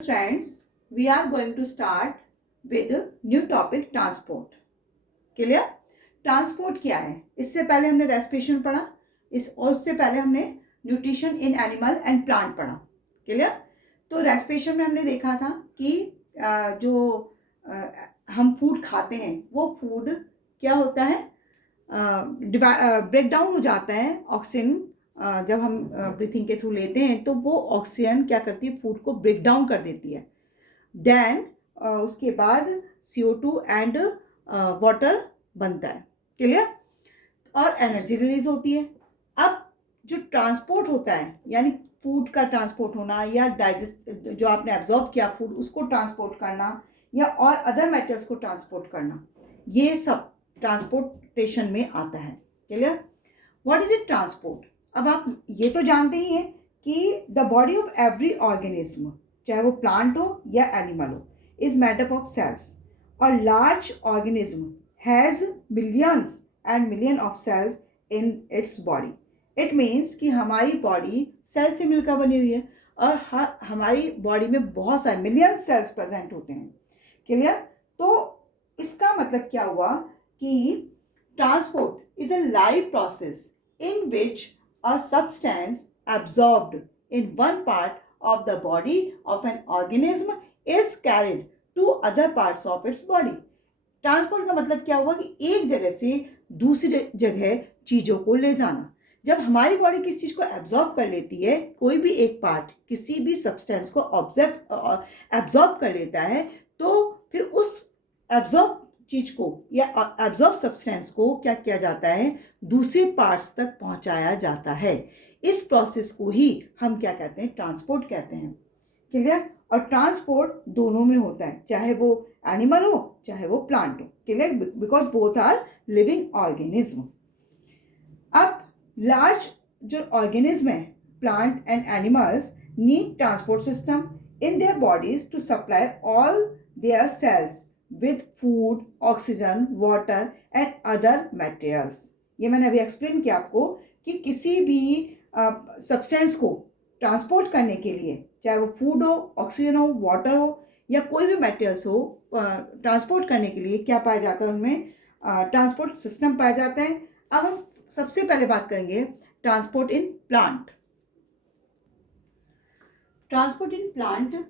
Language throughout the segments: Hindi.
Friends, we are going to start with new topic transport. Clear? Transport क्या है? इससे पहले हमने रेस्पिरेशन पढ़ा, उससे पहले हमने nutrition in animal and plant पढ़ा. क्लियर? तो रेस्पिरेशन में हमने देखा था कि जो हम फूड खाते हैं वो फूड क्या होता है, ब्रेक डाउन हो जाता है. ऑक्सीजन जब हम ब्रीथिंग के थ्रू लेते हैं तो वो ऑक्सीजन क्या करती है, फूड को ब्रेक डाउन कर देती है. देन उसके बाद CO2 एंड वाटर बनता है. क्लियर? और एनर्जी रिलीज होती है. अब जो ट्रांसपोर्ट होता है, यानी फूड का ट्रांसपोर्ट होना या डाइजेस्ट जो आपने एब्जॉर्ब किया फूड उसको ट्रांसपोर्ट करना या और अदर मेटल्स को ट्रांसपोर्ट करना, ये सब ट्रांसपोर्टेशन में आता है. Clear? What is it transport? अब आप ये तो जानते ही हैं कि the body of every organism, चाहे वो प्लांट हो या एनिमल हो, is made up of cells. और large organism has millions and million of cells in its body. It means कि हमारी बॉडी सेल से मिलकर बनी हुई है और हमारी बॉडी में बहुत सारे मिलियन सेल्स प्रेजेंट होते हैं. क्लियर? तो इसका मतलब क्या हुआ कि transport is a live process in which a substance absorbed in one part of the body of an organism is carried to other parts of its body. Transport का मतलब क्या हुआ कि एक जगह से दूसरी जगह चीज़ों को ले जाना. जब हमारी बॉडी किसी चीज़ को एब्जॉर्ब कर लेती है, कोई भी एक पार्ट किसी भी सब्सटेंस को एब्जॉर्ब कर लेता है, तो फिर उस एब्जॉर्ब चीज को या एब्जॉर्ब सब्सटेंस को क्या किया जाता है, दूसरे पार्ट्स तक पहुंचाया जाता है. इस प्रोसेस को ही हम क्या कहते हैं, ट्रांसपोर्ट कहते हैं. क्लियर? और ट्रांसपोर्ट दोनों में होता है, चाहे वो एनिमल हो चाहे वो प्लांट हो. Clear? Because both are living organism. अब लार्ज जो ऑर्गेनिज्म है, plant and animals, need transport system in their bodies to supply all their cells with food, oxygen, water and other materials. ये मैंने अभी एक्सप्लेन किया आपको कि किसी भी सब्सटेंस को ट्रांसपोर्ट करने के लिए, चाहे वो फूड हो, ऑक्सीजन हो, वाटर हो या कोई भी मटेरियल्स हो, ट्रांसपोर्ट करने के लिए क्या पाया जाता है, उनमें ट्रांसपोर्ट सिस्टम पाया जाता है. अब हम सबसे पहले बात करेंगे transport in plant. Transport in plant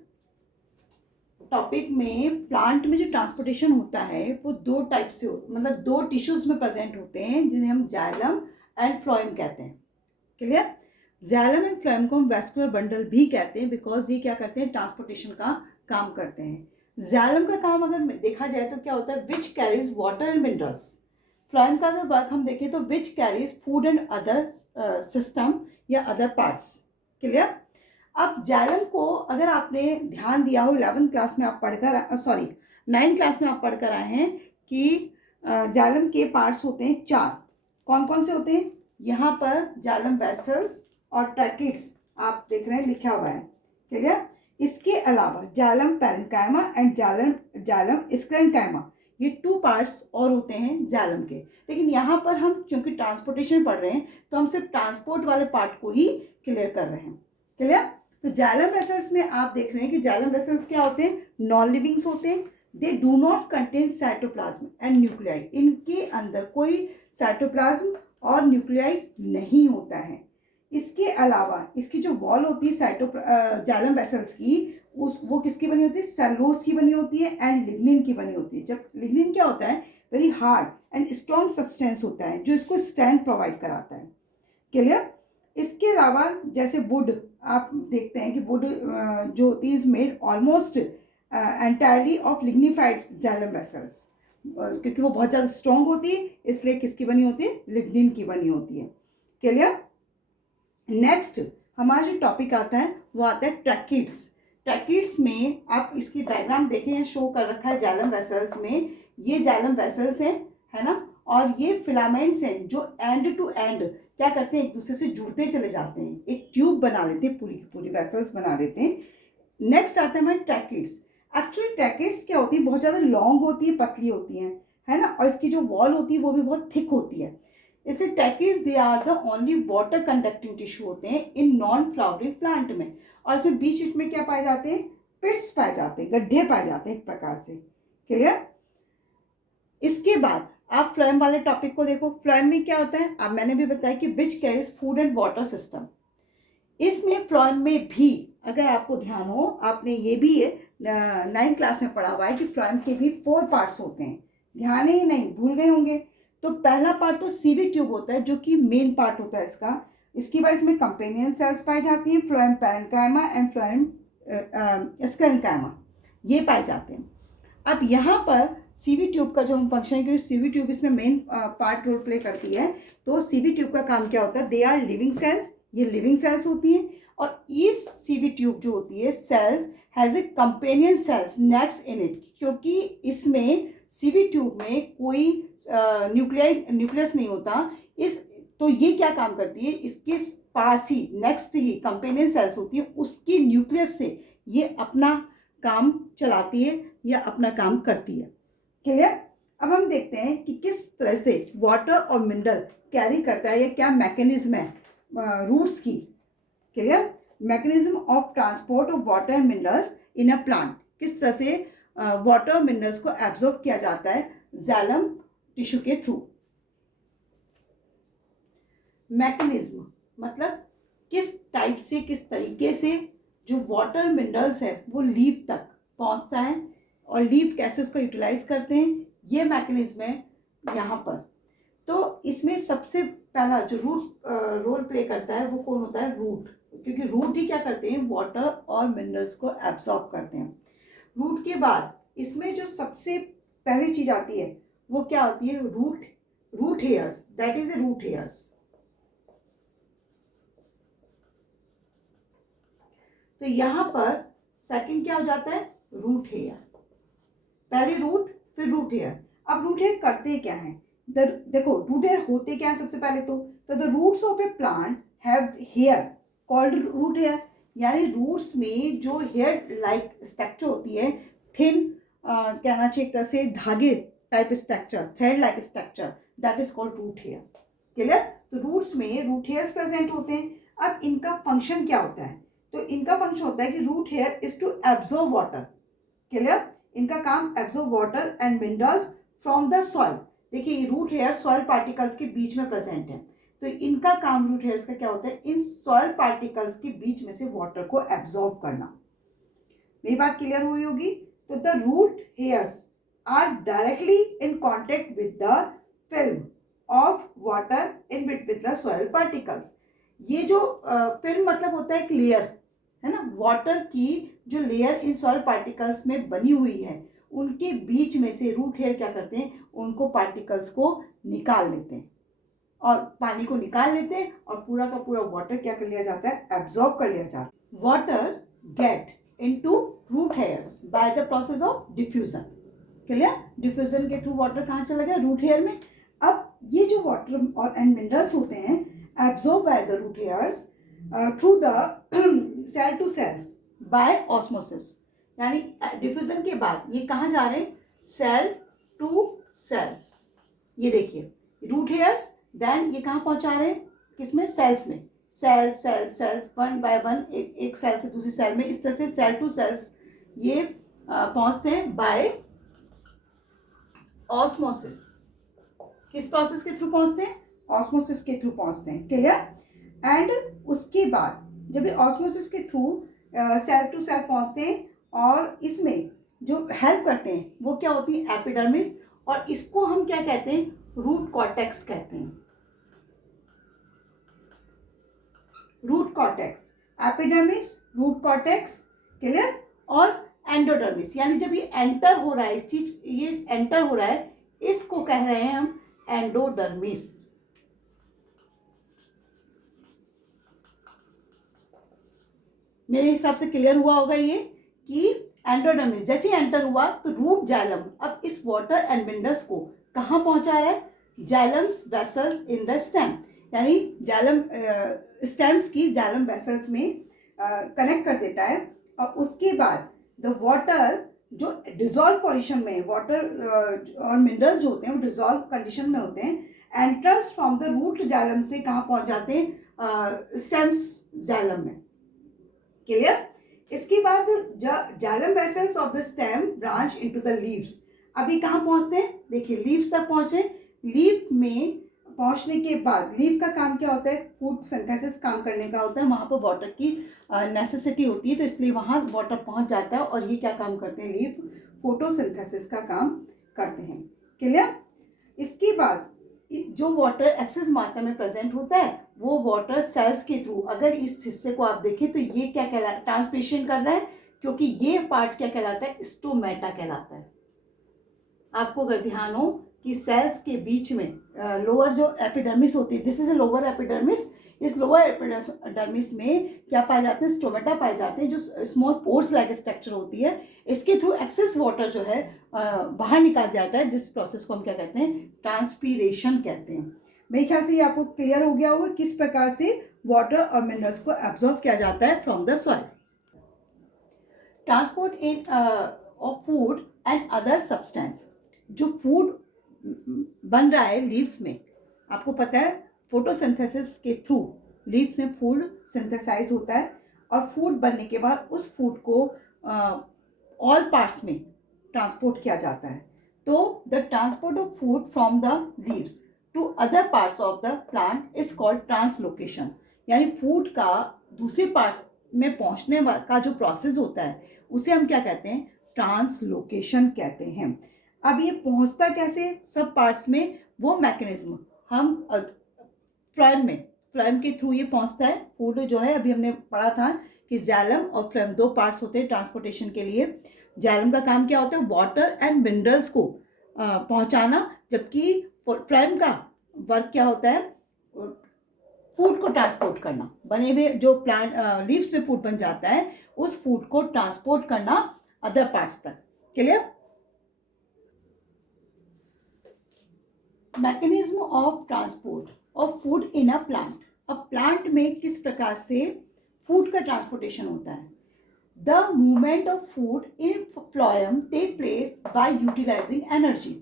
topic में, प्लांट में जो ट्रांसपोर्टेशन होता है वो दो टाइप से मतलब दो टिश्यूज में प्रेजेंट होते हैं जिन्हें हम जाइलम एंड फ्लोएम कहते हैं. क्लियर? जाइलम एंड फ्लोएम को हम वैस्कुलर बंडल भी कहते हैं बिकॉज ये क्या करते हैं, ट्रांसपोर्टेशन का काम करते हैं. जाइलम का काम अगर देखा जाए तो क्या होता है, which carries water and minerals. Phloem का अगर बात हम देखें तो which carries food and other system या अदर पार्ट्स. क्लियर? अब जाइलम को अगर आपने ध्यान दिया हो, 11th क्लास में आप पढ़कर 9th क्लास में आप पढ़कर आए हैं कि जाइलम के पार्ट्स होते हैं 4. कौन कौन से होते हैं? यहाँ पर जाइलम वेसल्स और ट्रैकिट्स आप देख रहे हैं लिखा हुआ है. क्लियर? इसके अलावा xylem parenchyma and xylem sclerenchyma, ये 2 पार्ट्स और होते हैं जाइलम के. लेकिन यहाँ पर हम चूंकि ट्रांसपोर्टेशन पढ़ रहे हैं तो हम सिर्फ ट्रांसपोर्ट वाले पार्ट को ही क्लियर कर रहे हैं. क्लियर? तो जाइलम वेसल्स में आप देख रहे हैं कि जाइलम वेसल्स क्या होते हैं, नॉन लिविंग्स होते हैं. दे do not contain cytoplasm and nuclei. इनके अंदर कोई साइटोप्लाज्म और न्यूक्लियाई नहीं होता है. इसके अलावा इसकी जो वॉल होती है जाइलम वेसल्स की, वो किसकी बनी होती है, सेलुलोज की बनी होती है एंड लिग्निन की बनी होती है. जब लिग्निन क्या होता है, very hard and strong substance होता है जो इसको स्ट्रेंथ प्रोवाइड कराता है. क्लियर? इसके अलावा जैसे वुड आप देखते हैं कि वुड जो होती है is made almost entirely of lignified xylem vessels, क्योंकि वो बहुत ज़्यादा स्ट्रॉन्ग होती है इसलिए किसकी बनी होती है, लिग्निन की बनी होती है. क्लियर? नेक्स्ट हमारा जो टॉपिक आता है वो आता है ट्रैकिट्स. ट्रैकिट्स में आप इसकी डायग्राम देखें, शो कर रखा है जाइलम वेसल्स में. ये जाइलम वेसल्स हैं, है ना, और ये फिलामेंट्स हैं जो एंड टू एंड क्या करते हैं, एक दूसरे से जुड़ते चले जाते हैं, एक ट्यूब बना लेते हैं, पूरी पूरी वेसल्स बना लेते हैं. नेक्स्ट आते हैं हमारे ट्रैकिट्स. एक्चुअली ट्रैकिट्स क्या होती है, बहुत ज़्यादा लॉन्ग होती है, पतली होती हैं, है ना, और इसकी जो वॉल होती है वो भी बहुत थिक होती है. इससे tracheids they are the only water conducting tissue होते हैं इन नॉन फ्लावरिंग प्लांट में. और इसमें बीच में क्या पाए जाते हैं, पिट्स पाए जाते हैं, गड्ढे पाए जाते हैं एक प्रकार से। क्लियर? इसके बाद आप फ्लोएम वाले टॉपिक को देखो। फ्लोएम में क्या होता है, अब मैंने भी बताया कि which carries food and water system. इसमें फ्लोएम में भी अगर आपको ध्यान हो, आपने ये भी 9th क्लास में पढ़ा हुआ है कि फ्लोएम के भी 4 पार्ट्स होते हैं। ध्यान है, नहीं भूल गए होंगे। तो पहला पार्ट तो सीवी ट्यूब होता है जो कि मेन पार्ट होता है इसका। इसके बाद इसमें कंपेनियन सेल्स पाई जाती हैं, phloem parenchyma and phloem sclerenchyma, ये पाए जाते हैं। अब यहाँ पर सीवी ट्यूब का जो हम फंक्शन है, क्योंकि सीवी ट्यूब इसमें मेन पार्ट रोल प्ले करती है, तो सीवी ट्यूब का काम क्या होता है, दे आर लिविंग सेल्स, ये लिविंग सेल्स होती हैं। और इस सीवी ट्यूब जो होती है cells has a companion cells next in it, क्योंकि इसमें सीवी ट्यूब में कोई न्यूक्लियस नहीं होता। तो ये क्या काम करती है, इसके पास ही नेक्स्ट ही कंपेनियन सेल्स होती है, उसकी न्यूक्लियस से ये अपना काम चलाती है या अपना काम करती है। क्लियर? अब हम देखते हैं कि किस तरह से वाटर और मिनरल कैरी करता है या क्या मैकेनिज्म है रूट्स की। Clear? Mechanism of transport of water and minerals in a plant, किस तरह से वाटर और मिनरल्स को एब्जॉर्ब किया जाता है जाइलम टिश्यू के थ्रू। मैकेनिज्म मतलब किस टाइप से, किस तरीके से जो वाटर मिनरल्स है वो लीफ तक पहुंचता है और लीफ कैसे उसको यूटिलाइज करते हैं, ये मैकेनिज्म है यहाँ पर। तो इसमें सबसे पहला जो रूट रोल प्ले करता है वो कौन होता है, रूट, क्योंकि रूट ही क्या करते हैं, वाटर और मिनरल्स को एब्जॉर्ब करते हैं। रूट के बाद इसमें जो सबसे पहली चीज आती है वो क्या होती है, root hairs, that is a root hairs. तो यहाँ पर सेकंड क्या हो जाता है, रूट हेयर। पहले रूट फिर रूट हेयर। अब रूट हेयर करते क्या हैं, देखो रूट हेयर होते क्या है सबसे पहले तो the roots of a plant have hair called root hair, यानी रूट्स में जो हेयर लाइक स्ट्रक्चर होती है, थिन कहना चाहिए एक तरह से धागे type structure, thread like structure, that is called root hair. Clear? तो रूट्स में रूट हेयर्स प्रेजेंट होते हैं। अब इनका फंक्शन क्या होता है, तो इनका फंक्शन होता है कि root hair is to absorb water. Clear? इनका काम absorb water and minerals from the soil. देखिए रूट हेयर सॉइल पार्टिकल्स के बीच में प्रेजेंट है, तो इनका काम रूट हेयर्स का क्या होता है, इन सॉइल पार्टिकल्स के बीच में से वाटर को एब्जॉर्ब करना। मेरी बात क्लियर हुई होगी? तो the root hairs are directly in contact with the film of water in between the soil particles. ये जो फिल्म मतलब होता है एक लेयर, है ना, वाटर की जो लेयर इन सॉइल पार्टिकल्स में बनी हुई है, उनके बीच में से रूट हेयर क्या करते हैं, उनको पार्टिकल्स को निकाल लेते हैं और पानी को निकाल लेते हैं और पूरा का पूरा वाटर क्या कर लिया जाता है, एब्जॉर्ब कर लिया जाता है। Water get into root hairs by the process of diffusion. Clear? Diffusion के थ्रू वाटर कहाँ चला गया, रूट हेयर में। अब ये जो वाटर और एंड मिनरल्स होते हैं absorb by the root hairs through the cell to cells by osmosis, यानी डिफ्यूजन के बाद ये कहाँ जा रहे हैं, सेल टू सेल्स। ये देखिए रूट हेयर्स, देन ये कहाँ पहुंचा रहे हैं, किसमें, सेल्स में। सेल्स वन बाय वन, एक सेल से दूसरी सेल में, इस तरह से सेल टू सेल्स ये पहुंचते हैं बाय ऑस्मोसिस। किस प्रोसेस के थ्रू पहुंचते हैं, ऑस्मोसिस के थ्रू पहुंचते हैं। क्लियर? एंड उसके बाद जब ये ऑस्मोसिस के थ्रू सेल टू सेल पहुंचते हैं और इसमें जो हेल्प करते हैं वो क्या होती है, एपिडर्मिस, और इसको हम क्या कहते हैं, रूट कॉर्टेक्स कहते हैं। Root cortex, epidermis, root cortex. Clear? और एंडोडर्मिस, यानी जब ये एंटर हो रहा है, इस चीज ये एंटर हो रहा है, इसको कह रहे हैं हम एंडोडर्मिस। मेरे हिसाब से क्लियर हुआ होगा ये कि एंडोडर्मिस जैसे एंटर हुआ तो रूट जाइलम अब इस वाटर एंड मिनरल्स को कहाँ पहुंचा रहा है, xylems vessels in the stem, यानी जाइलम स्टेम्स की जाइलम वेसल्स में कनेक्ट कर देता है। और उसके बाद द वाटर जो डिजॉल्व पोजीशन में, वाटर और मिनरल्स जो होते हैं वो डिजॉल्व कंडीशन में होते हैं, enters from the root xylem से कहाँ पहुंच जाते हैं, स्टेम्स जाइलम में। क्लियर? इसके बाद xylem vessels of the stem branch into the leaves. अभी कहाँ पहुंचते हैं, देखिए लीव्स तक पहुंचे। लीफ में पहुंचने के बाद लीफ का काम क्या होता है, फूड सिंथेसिस काम करने का होता है, वहाँ पर वाटर की नेसेसिटी होती है, तो इसलिए वहाँ वाटर पहुँच जाता है और ये क्या काम करते हैं, लीफ फोटोसिंथेसिस का काम करते हैं। क्लियर। इसके बाद जो वाटर एक्सेस मात्रा में प्रेजेंट होता है वो वाटर सेल्स के थ्रू, अगर इस हिस्से को आप देखें तो ये क्या कहलाता है, ट्रांसपिरेशन कर रहा है, क्योंकि ये पार्ट क्या कहलाता है, स्टोमेटा कहलाता है। आपको अगर ध्यान हो कि सेल्स के बीच में लोअर जो एपिडर्मिस होती है, this is a lower epidermis, इस लोअर एपिडर्मिस में क्या पाए जाते हैं, स्टोमेटा पाए जाते हैं, जो स्मॉल पोर्स लाइक स्ट्रक्चर होती है, इसके थ्रू एक्सेस वाटर जो है बाहर निकाल जाता है, जिस प्रोसेस को हम क्या कहते हैं, ट्रांसपीरेशन कहते हैं। मेरे ख्याल से ये आपको क्लियर हो गया होगा किस प्रकार से वाटर और मिनरल्स को एब्जॉर्ब किया जाता है from the soil. Transport in of food and other substance, जो फूड बन रहा है लीव्स में, आपको पता है फोटोसिंथेसिस के थ्रू लीव्स में फूड सिंथेसाइज होता है और फूड बनने के बाद उस फूड को ऑल पार्ट्स में ट्रांसपोर्ट किया जाता है। तो the transport of food from the leaves to other parts of the plant is called translocation, यानी फूड का दूसरे पार्ट्स में पहुंचने का जो प्रोसेस होता है उसे हम क्या कहते हैं, ट्रांसलोकेशन कहते हैं। अब ये पहुंचता कैसे सब पार्ट्स में, वो मैकेनिज्म हम फ्लोएम के थ्रू ये पहुंचता है। फूड जो है अभी हमने पढ़ा था कि जाइलम और फ्लोएम दो पार्ट्स होते हैं ट्रांसपोर्टेशन के लिए। जाइलम का काम क्या होता है, वाटर एंड मिनरल्स को पहुंचाना, जबकि फ्लोएम का वर्क क्या होता है, फूड को ट्रांसपोर्ट करना, बने हुए जो प्लांट लीव्स में फूड बन जाता है उस फूड को ट्रांसपोर्ट करना अदर पार्ट्स तक। Clear. Mechanism of transport of food in a plant, अब प्लांट में किस प्रकार से फूड का ट्रांसपोर्टेशन होता है। The movement of food in phloem take place by utilising energy.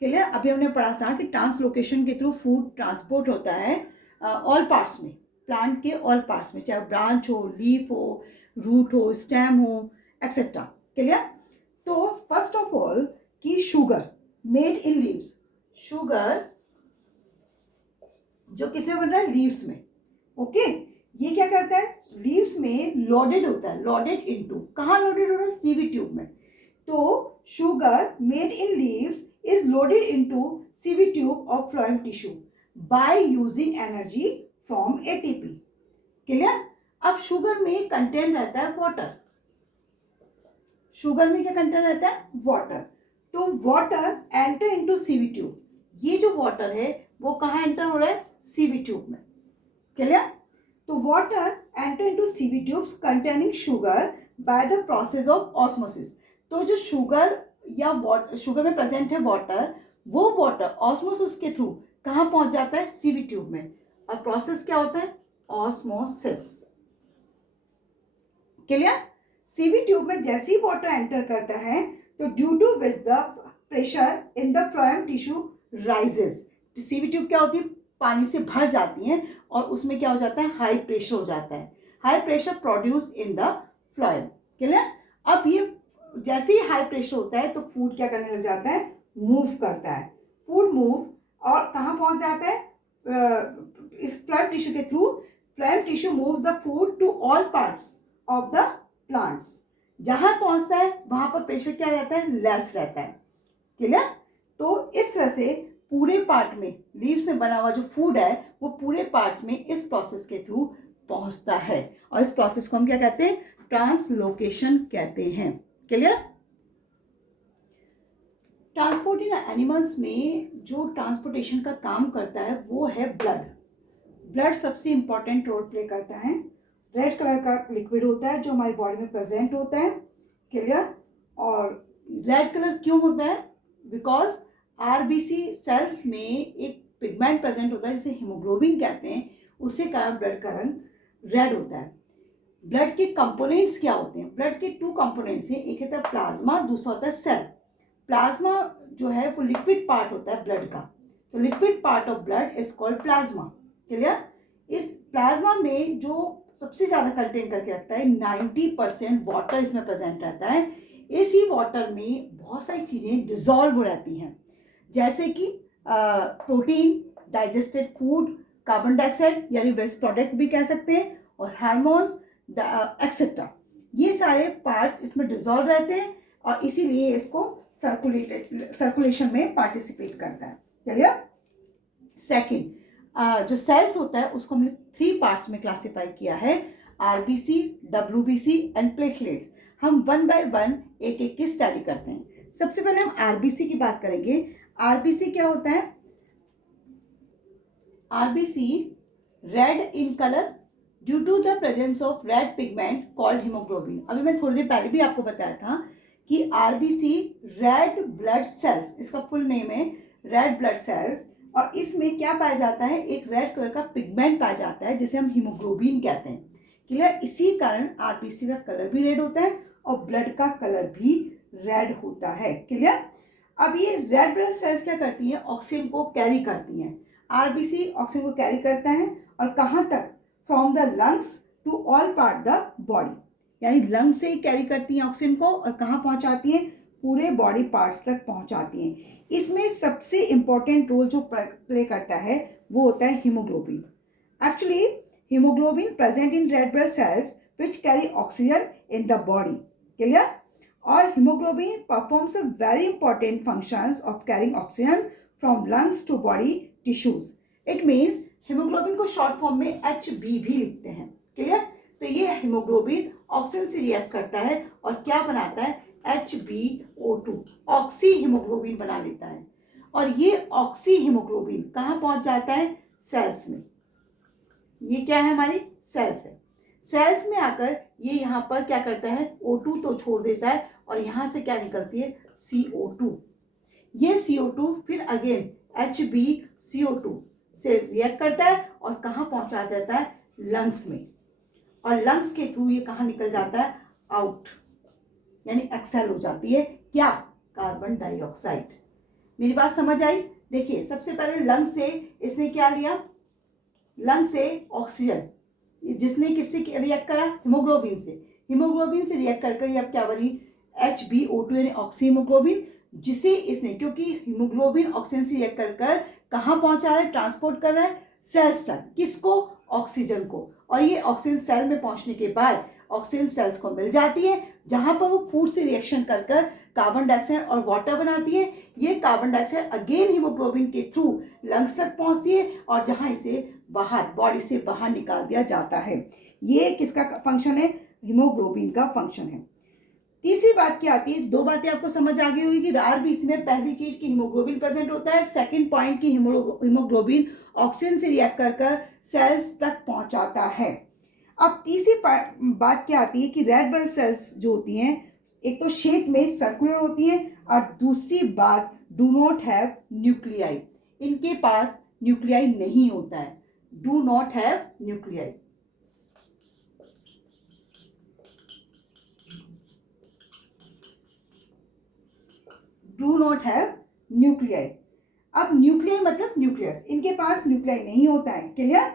Clear. अभी हमने पढ़ा था कि ट्रांसलोकेशन के थ्रू फूड ट्रांसपोर्ट होता है ऑल पार्ट्स में, प्लांट के ऑल पार्ट्स में, चाहे ब्रांच हो, लीफ हो, रूट हो, स्टेम हो, एक्सेट्रा। क्लियर। तो फर्स्ट ऑफ ऑल कि sugar made in leaves, sugar जो किस में बन रहा है, लीव्स में। ओके। ये क्या करता है, लीव्स में लोडेड होता है, लोडेड इनटू, कहाँ लोडेड हो रहा है, सीवी ट्यूब में। तो sugar made in leaves is loaded into CV tube of phloem tissue by using energy from ATP. Clear. अब शुगर में कंटेंट रहता है वाटर, शुगर में क्या कंटेंट रहता है, वाटर। तो water enter into CV tube, ये जो वाटर है वो कहाँ एंटर हो रहा है, सीवी ट्यूब में। क्लियर। तो water enter into CV tubes containing sugar bye the process of osmosis. तो जो शुगर या शुगर में प्रेजेंट है वाटर, वो वाटर ऑस्मोसिस के थ्रू कहाँ पहुंच जाता है, सीवी ट्यूब में। और प्रोसेस क्या होता है, ऑस्मोसिस। क्लियर। सीवी ट्यूब में जैसे ही वाटर एंटर करता है तो due to which the pressure in the phloem tissue rises. Sieve tube क्या होती है, पानी से भर जाती हैं और उसमें क्या हो जाता है, हाई प्रेशर हो जाता है, high pressure produce in the phloem. Clear. अब ये जैसे ही हाई प्रेशर होता है तो फूड क्या करने लग जाता है, मूव करता है। फूड मूव और कहाँ पहुंच जाता है, इस फ्लोएम टिश्यू के through. Phloem tissue moves the food to all parts of the plants. जहां पहुंचता है वहां पर प्रेशर क्या रहता है, लेस रहता है। क्लियर। तो इस तरह से पूरे पार्ट में लीव्स में बना हुआ जो फूड है वो पूरे पार्ट्स में इस प्रोसेस के थ्रू पहुंचता है और इस प्रोसेस को हम क्या कहते हैं, ट्रांसलोकेशन कहते हैं। क्लियर। ट्रांसपोर्ट इन एनिमल्स में जो ट्रांसपोर्टेशन का काम करता है वो है ब्लड। ब्लड सबसे इंपॉर्टेंट रोल प्ले करता है। रेड कलर का लिक्विड होता है जो हमारी बॉडी में प्रेजेंट होता है। क्लियर। और रेड कलर क्यों होता है, बिकॉज आरबीसी सेल्स में एक पिगमेंट प्रेजेंट होता है जिसे हीमोग्लोबिन कहते हैं, उससे कारण ब्लड का रंग रेड होता है। ब्लड के कंपोनेंट्स क्या होते हैं, ब्लड के टू कंपोनेंट्स हैं, एक होता है प्लाज्मा, दूसरा होता है सेल। प्लाज्मा जो है वो लिक्विड पार्ट होता है ब्लड का, तो liquid part of blood is called plasma. Clear. इस प्लाज्मा में जो सबसे ज़्यादा कंटेन करके रखता है 90% वाटर इसमें प्रेजेंट रहता है। इसी वाटर में बहुत सारी चीज़ें डिजॉल्व हो रहती हैं, जैसे कि protein, digested food, carbon dioxide यानी वेस्ट प्रोडक्ट भी कह सकते हैं, और हार्मोन्स एक्सेट्रा। ये सारे पार्ट्स इसमें डिजॉल्व रहते हैं और इसीलिए इसको सर्कुलेशन में पार्टिसिपेट करता है। चलिए, सेकंड, जो सेल्स होता है उसको हमने 3 पार्ट्स में क्लासिफाई किया है, आरबीसी, डब्ल्यूबीसी एंड प्लेटलेट्स। हम वन बाय वन एक एक की स्टडी करते हैं। सबसे पहले हम आरबीसी की बात करेंगे। आरबीसी क्या होता है? RBC red in colour due to the presence of red pigment called haemoglobin. अभी मैं थोड़ी देर पहले भी आपको बताया था कि आरबीसी रेड ब्लड सेल्स, इसका फुल नेम है रेड ब्लड सेल्स, और इसमें क्या पाया जाता है? एक रेड कलर का पिगमेंट पाया जाता है जिसे हम हीमोग्लोबिन कहते हैं। क्लियर? इसी कारण आरबीसी का कलर भी रेड होता है और ब्लड का कलर भी रेड होता है। क्लियर? अब ये रेड ब्लड सेल्स क्या करती हैं? ऑक्सीजन को कैरी करती हैं। आरबीसी ऑक्सीजन को कैरी करता है और कहाँ तक? From the lungs to all part the body, यानी लंग्स से ही कैरी करती हैं ऑक्सीजन को और कहाँ पहुँचाती हैं? पूरे बॉडी पार्ट्स तक पहुँचाती हैं। इसमें सबसे इंपॉर्टेंट रोल जो प्ले करता है वो होता है haemoglobin. Actually haemoglobin present in red blood cells which carry oxygen in the body. Clear? और haemoglobin performs a very important functions of carrying oxygen from lungs to body tissues. It means haemoglobin को शॉर्ट फॉर्म में HB भी लिखते हैं। क्लियर? तो ये हीमोग्लोबिन ऑक्सीजन से रिएक्ट करता है और क्या बनाता है? HbO2, ऑक्सी हीमोग्लोबिन बना लेता है। और ये ऑक्सी हीमोग्लोबिन कहाँ पहुंच जाता है? सेल्स में। ये क्या है? हमारी सेल्स है। सेल्स में आकर ये यहाँ पर क्या करता है? O2 तो छोड़ देता है और यहाँ से क्या निकलती है? CO2। ये CO2 फिर अगेन HbCO2 से रिएक्ट करता है और कहाँ पहुंचा देता है? लंग्स में। और लंग्स के थ्रू ये कहाँ निकल जाता है? आउट, यानी एक्सेल हो जाती है। क्या? Carbon dioxide. मेरी बात समझ आई? देखिए, सबसे पहले लंग से इसने क्या लिया? लंग से ऑक्सीजन, जिसने किससे रिएक्ट करा? हीमोग्लोबिन से। हीमोग्लोबिन से रिएक्ट करके अब क्या बनी? HbO2 यानी ऑक्सी हीमोग्लोबिन, जिसे इसने, क्योंकि हीमोग्लोबिन ऑक्सीजन से रिएक्ट कर कर कहाँ पहुंचा रहा है? ट्रांसपोर्ट कर रहा है सेल्स तक। किसको? ऑक्सीजन को। और ये ऑक्सीजन सेल में पहुंचने के बाद ऑक्सीजन सेल्स को मिल जाती है, जहां पर वो फूड से रिएक्शन कर कर कार्बन डाइऑक्साइड और वाटर बनाती है। ये कार्बन डाइऑक्साइड अगेन हीमोग्लोबिन के थ्रू लंग्स तक पहुंचती है और जहां इसे बाहर, बॉडी से बाहर निकाल दिया जाता है। ये किसका फंक्शन है? हीमोग्लोबिन का फंक्शन है। तीसरी बात क्या आती है? 2 बातें आपको समझ आ गई होगी कि आरबीसी में पहली चीज की हीमोग्लोबिन प्रेजेंट होता है, सेकंड पॉइंट की हीमोग्लोबिन ऑक्सीजन से रिएक्ट कर कर सेल्स तक पहुंचाता है। अब तीसरी बात क्या आती है कि रेड ब्लड सेल्स जो होती हैं, एक तो शेप में सर्कुलर होती हैं और दूसरी बात डू नॉट हैव न्यूक्लियाई। इनके पास न्यूक्लियाई नहीं होता है। Do not have nuclei. Do not have nuclei. अब न्यूक्लियाई मतलब न्यूक्लियस, इनके पास न्यूक्लियाई नहीं होता है। क्लियर?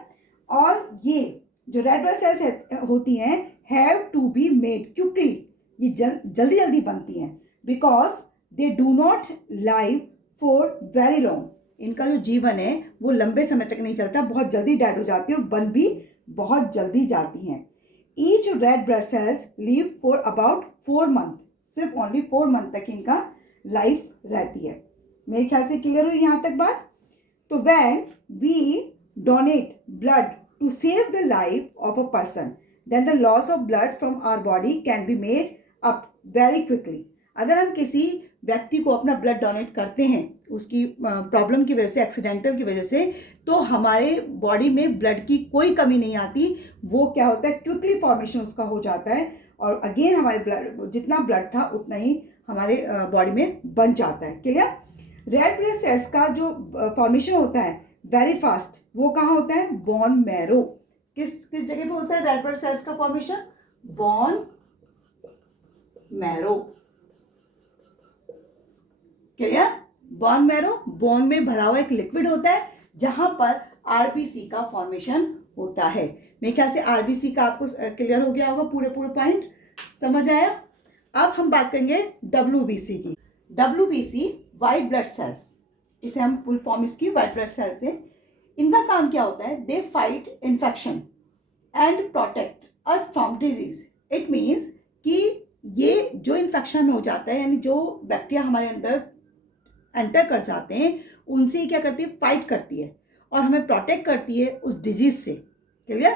और ये जो रेड ब्लड सेल्स होती हैं have to be made quickly, ये जल्दी जल्दी बनती हैं, because they do not live for very long. इनका जो जीवन है वो लंबे समय तक नहीं चलता, बहुत जल्दी डेड हो जाती है और बन भी बहुत जल्दी जाती हैं। Each red blood sales live for about 4 month, सिर्फ ओनली 4 मंथ तक इनका लाइफ रहती है। मेरे ख्याल से क्लियर हुई यहाँ तक बात? तो when we donate blood to save the life of a person, then the loss of blood from our body can be made up very quickly. अगर हम किसी व्यक्ति को अपना ब्लड डोनेट करते हैं उसकी प्रॉब्लम की वजह से, एक्सीडेंटल की वजह से, तो हमारे बॉडी में ब्लड की कोई कमी नहीं आती। वो क्या होता है? क्विकली फॉर्मेशन उसका हो जाता है और अगेन हमारे ब्लड, जितना ब्लड था उतना ही हमारे बॉडी में बन जाता है। क्लियर? रेड ब्लड सेल्स का जो फॉर्मेशन होता है वेरी फास्ट, वो कहाँ होता है? Bone marrow. किस जगह पे होता है रेड ब्लड सेल्स का formation? Bone marrow. Clear? Bone marrow, bone में भरा हुआ एक लिक्विड होता है जहां पर आरबीसी का फॉर्मेशन होता है। मेरे ख्याल से आरबीसी का आपको क्लियर हो गया होगा, पूरे पॉइंट समझ आया। अब हम बात करेंगे डब्ल्यूबीसी की। डब्ल्यूबीसी वाइट ब्लड सेल्स, इसे हम फुल फॉर्म इसकी वाइट ब्लड सेल्स है। इनका काम क्या होता है? They fight infection and protect us from disease. It means कि ये जो इन्फेक्शन में हो जाता है, यानी जो बैक्टीरिया हमारे अंदर एंटर कर जाते हैं, उनसे क्या करती है? फाइट करती है और हमें प्रोटेक्ट करती है उस डिजीज से। क्लियर?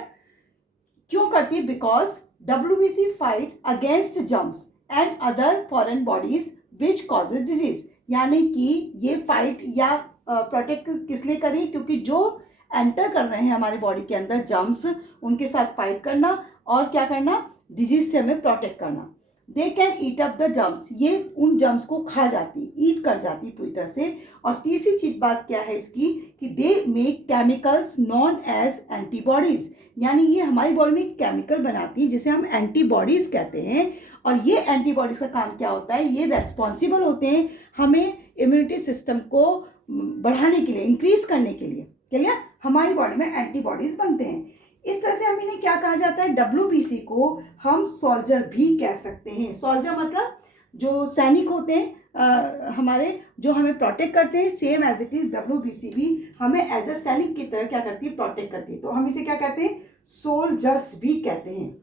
क्यों करती है? Because WBC fight against germs and other foreign bodies which causes disease. यानी कि ये फाइट या प्रोटेक्ट किस लिए करी? क्योंकि जो एंटर कर रहे हैं हमारी बॉडी के अंदर जर्म्स, उनके साथ फाइट करना और क्या करना? डिजीज से हमें प्रोटेक्ट करना। They can eat up the germs, ये उन जर्म्स को खा जाती, ईट कर जाती पूरी तरह से। और तीसरी चीज बात क्या है इसकी कि they make chemicals known as antibodies, यानी ये हमारी बॉडी में केमिकल बनाती है जिसे हम एंटीबॉडीज कहते हैं। और ये एंटीबॉडीज का काम क्या होता है? ये रेस्पॉन्सिबल होते हैं हमें इम्यूनिटी सिस्टम को बढ़ाने के लिए, इंक्रीज करने के लिए। क्लियर? हमारी बॉडी में एंटीबॉडीज बनते हैं। इस तरह से हम इन्हें क्या कहा जाता है? डब्ल्यूबीसी को हम सोल्जर भी कह सकते हैं। सोल्जर मतलब जो सैनिक होते हैं हमारे, जो हमें प्रोटेक्ट करते हैं। Same as it is WBC भी हमें एज अ सैनिक की तरह क्या करती है? प्रोटेक्ट करती है। तो हम इसे क्या कहते हैं? सोल्जर्स भी कहते हैं।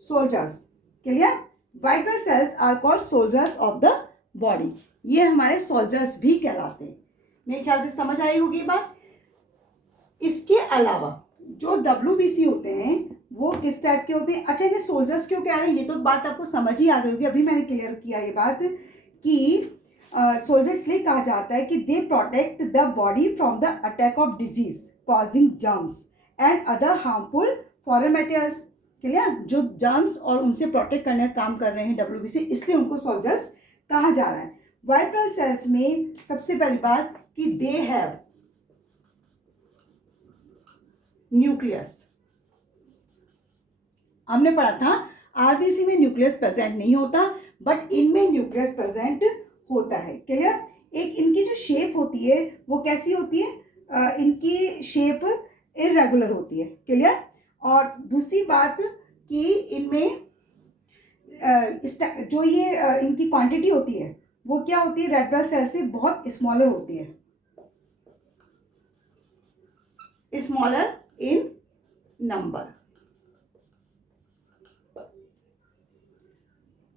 Soldiers. Clear? White blood cells are called soldiers of the body. ये हमारे सोल्जर्स भी कहलाते हैं। मेरे ख्याल से समझ आई होगी बात। इसके अलावा जो डब्ल्यूबीसी होते हैं वो किस टाइप के होते हैं? अच्छा, ये सोल्जर्स क्यों कह रहे हैं? ये तो बात आपको समझ ही आ गई होगी, अभी मैंने क्लियर किया ये बात कि सोल्जर इसलिए कहा जाता है कि they protect the body from the attack of disease causing germs and other harmful foreign matters. Clear? जो जर्म्स और उनसे प्रोटेक्ट करने का काम कर रहे हैं डब्ल्यूबीसी, इसलिए उनको सोल्जर्स कहा जा रहा है। वाइट ब्लड सेल्स में सबसे पहली बात कि दे हैव न्यूक्लियस। हमने पढ़ा था आरबीसी में न्यूक्लियस प्रेजेंट नहीं होता, बट इनमें न्यूक्लियस प्रेजेंट होता है। क्लियर? एक इनकी जो शेप होती है वो कैसी होती है? इनकी शेप इरेगुलर होती है। क्लियर? और दूसरी बात कि इनमें जो ये इनकी क्वांटिटी होती है वो क्या होती है? रेड ब्लड सेल से बहुत स्मॉलर होती है, स्मॉलर इन नंबर।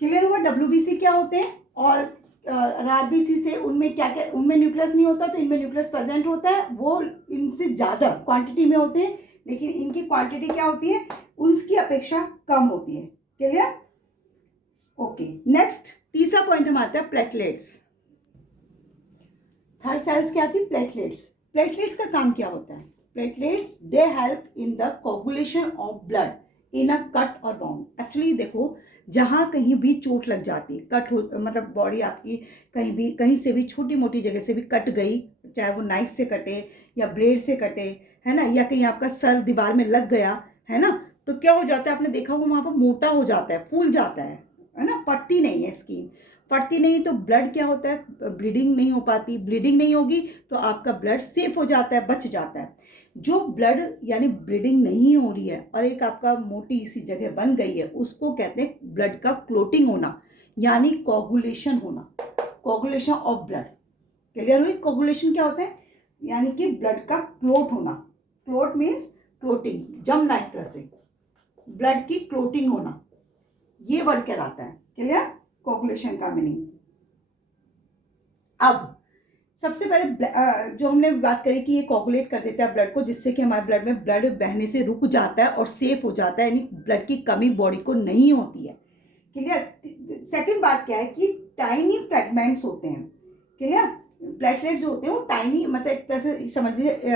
क्लियर हुआ? डब्ल्यूबीसी क्या होते हैं और आरबीसी से उनमें क्या क्या? उनमें न्यूक्लियस नहीं होता, तो इनमें न्यूक्लियस प्रेजेंट होता है। वो इनसे ज़्यादा क्वांटिटी में होते हैं, लेकिन इनकी क्वांटिटी क्या होती है? उसकी अपेक्षा कम होती है। क्लियर? ओके, नेक्स्ट तीसरा पॉइंट हम आता है प्लेटलेट्स। थर्ड सेल्स क्या थी? प्लेटलेट्स। प्लेटलेट्स का काम क्या होता है? Platelets they help in the coagulation of blood in a cut और वाउंड। एक्चुअली देखो, जहाँ कहीं भी चोट लग जाती है, कट हो, मतलब बॉडी आपकी कहीं से भी छोटी मोटी जगह से भी कट गई, चाहे वो नाइफ से कटे या ब्लेड से कटे, है ना, या कहीं आपका सर दीवार में लग गया, है ना, तो क्या हो जाता है? आपने देखा होगा वहाँ पर मोटा हो जाता है, फूल जाता है ना, फटती नहीं है स्किन। फटती नहीं तो ब्लड क्या होता है? ब्लीडिंग नहीं हो पाती। ब्लीडिंग नहीं होगी तो आपका ब्लड सेफ हो जाता है, बच जाता है। जो ब्लड यानी ब्लीडिंग नहीं हो रही है और एक आपका मोटी सी जगह बन गई है, उसको कहते हैं ब्लड का क्लोटिंग होना, यानी कोगुलेशन होना, कोगुलेशन ऑफ ब्लड। क्लियर हुई? कोगुलेशन क्या होता है? यानी कि ब्लड का क्लोट होना। क्लोट मीन्स क्लोटिंग, जमना एक तरह से, ब्लड की क्लोटिंग होना, ये वर्ड कहलाता है। क्लियर? कोगुलेशन का मीनिंग। अब सबसे पहले जो हमने बात करी कि ये कोगुलेट कर देता है ब्लड को, जिससे कि हमारे ब्लड में ब्लड बहने से रुक जाता है और सेफ हो जाता है, यानी ब्लड की कमी बॉडी को नहीं होती है। क्लियर? सेकंड बात क्या है कि टाइनी फ्रेगमेंट्स होते हैं। क्लियर? प्लेटलेट जो होते हैं वो टाइनी, मतलब एक तरह से समझ लीजिए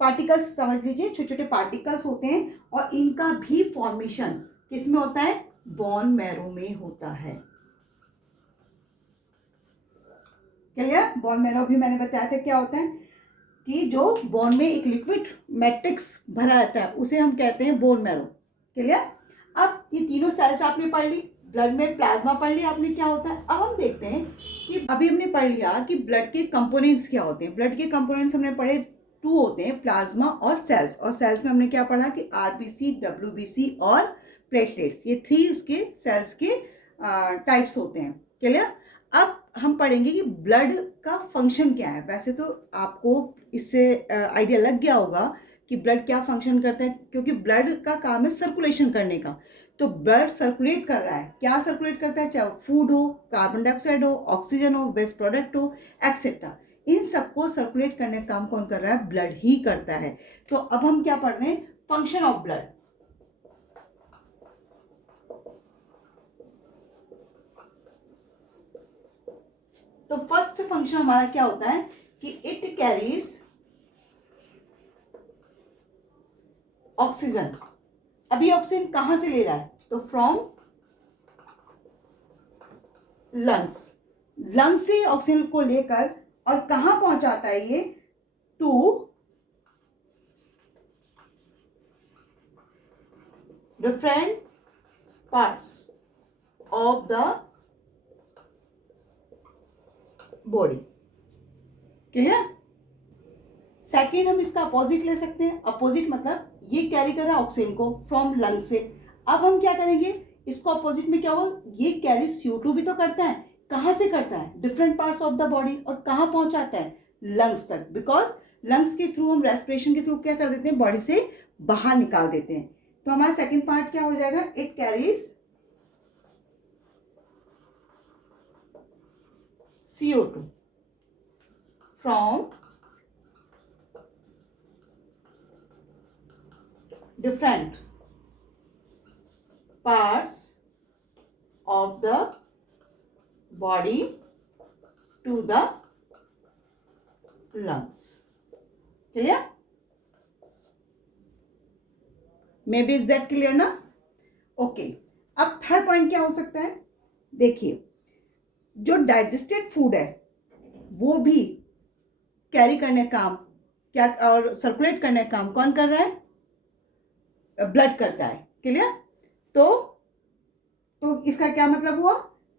पार्टिकल्स, समझ लीजिए छोटे छोटे पार्टिकल्स होते हैं, और इनका भी फॉर्मेशन किस में होता है? बोन मैरो में होता है। क्लियर? बोन मैरो भी मैंने बताया था क्या होता है कि जो बोन में एक लिक्विड मैट्रिक्स भरा रहता है उसे हम कहते हैं बोन मैरो। क्लियर? अब ये तीनों सेल्स आपने पढ़ ली, ब्लड में प्लाज्मा पढ़ लिया आपने क्या होता है। अब हम देखते हैं कि अभी हमने पढ़ लिया कि ब्लड के कंपोनेंट्स क्या होते हैं। ब्लड के कंपोनेंट्स हमने पढ़े 2 होते हैं, प्लाज्मा और सेल्स। और सेल्स में हमने क्या पढ़ा कि आरबीसी, डब्ल्यूबीसी और प्लेटलेट्स, ये 3 उसके सेल्स के टाइप्स होते हैं। क्लियर। अब हम पढ़ेंगे कि ब्लड का फंक्शन क्या है। वैसे तो आपको इससे आइडिया लग गया होगा कि ब्लड क्या फंक्शन करता है, क्योंकि ब्लड का काम है सर्कुलेशन करने का। तो ब्लड सर्कुलेट कर रहा है, क्या सर्कुलेट करता है, चाहे फूड हो, कार्बन डाइऑक्साइड हो, ऑक्सीजन हो, वेस्ट प्रोडक्ट हो, एक्सेट्रा। इन सबको सर्कुलेट करने का काम कौन कर रहा है, ब्लड ही करता है। तो अब हम क्या पढ़ रहे हैं, फंक्शन ऑफ ब्लड। तो फर्स्ट फंक्शन हमारा क्या होता है कि इट कैरीज ऑक्सीजन। अभी ऑक्सीजन कहां से ले रहा है, तो फ्रॉम लंग्स। लंग्स से ऑक्सीजन को लेकर और कहां पहुंचाता है ये, to different parts of the body. Clear. Second हम इसका अपोजिट ले सकते हैं। अपोजिट मतलब ये कैरी कर रहा है ऑक्सीजन को फ्रॉम लंग से। अब हम क्या करेंगे, इसको अपोजिट में क्या होगा, ये कैरी CO2 भी तो करता है। कहां से करता है, different parts of the body. और कहां पहुंचाता है, लंग्स तक। बिकॉज लंग्स के थ्रू हम रेस्पिरेशन के थ्रू क्या कर देते हैं, बॉडी से बाहर निकाल देते हैं। तो हमारा सेकेंड पार्ट क्या हो जाएगा, it carries CO2 from different parts of the body to the lungs. Clear? Maybe is that clear ना? Okay. अब थर्ड पॉइंट क्या हो सकता है, देखिए जो डाइजेस्टेड फूड है वो भी कैरी करने का काम क्या और सर्कुलेट करने का काम कौन कर रहा है, ब्लड करता है। क्लियर। तो इसका क्या मतलब हुआ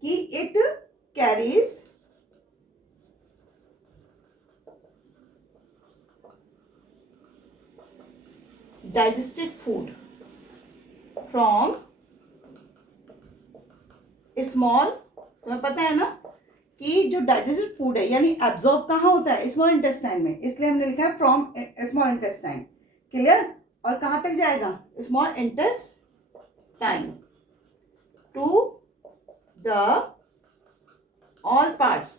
कि it carries digested food from small, तुम्हें पता है ना कि जो डाइजेस्टेड फूड है यानी एब्जॉर्ब कहाँ होता है, स्मॉल इंटेस्टाइन में, इसलिए हमने लिखा है फ्रॉम स्मॉल इंटेस्टाइन। क्लियर। और कहाँ तक जाएगा, small intestine to the all parts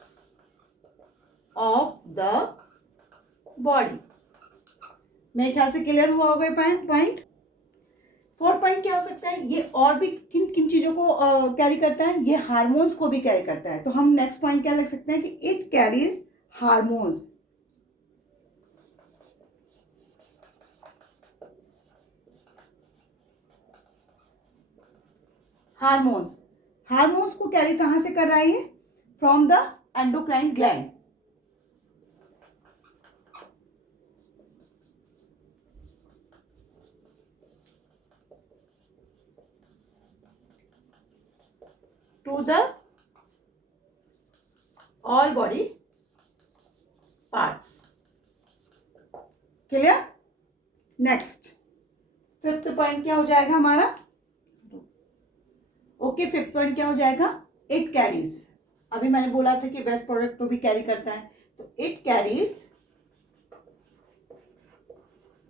of the body. मेरे ख्याल से क्लियर हुआ होगा पॉइंट। फोर्थ पॉइंट क्या हो सकता है, ये और भी किन किन चीजों को कैरी करता है, ये हार्मोन्स को भी कैरी करता है। तो हम नेक्स्ट पॉइंट क्या लिख सकते हैं कि इट कैरीज हार्मोन्स। हार्मोन्स को कैरी कहां से कर रहा है ये, from the endocrine gland. to the all body parts. Clear. Next fifth point क्या हो जाएगा हमारा, ओके फिफ्थ पॉइंट क्या हो जाएगा, इट कैरीज। अभी मैंने बोला था कि वेस्ट प्रोडक्ट को भी कैरी करता है, तो इट कैरीज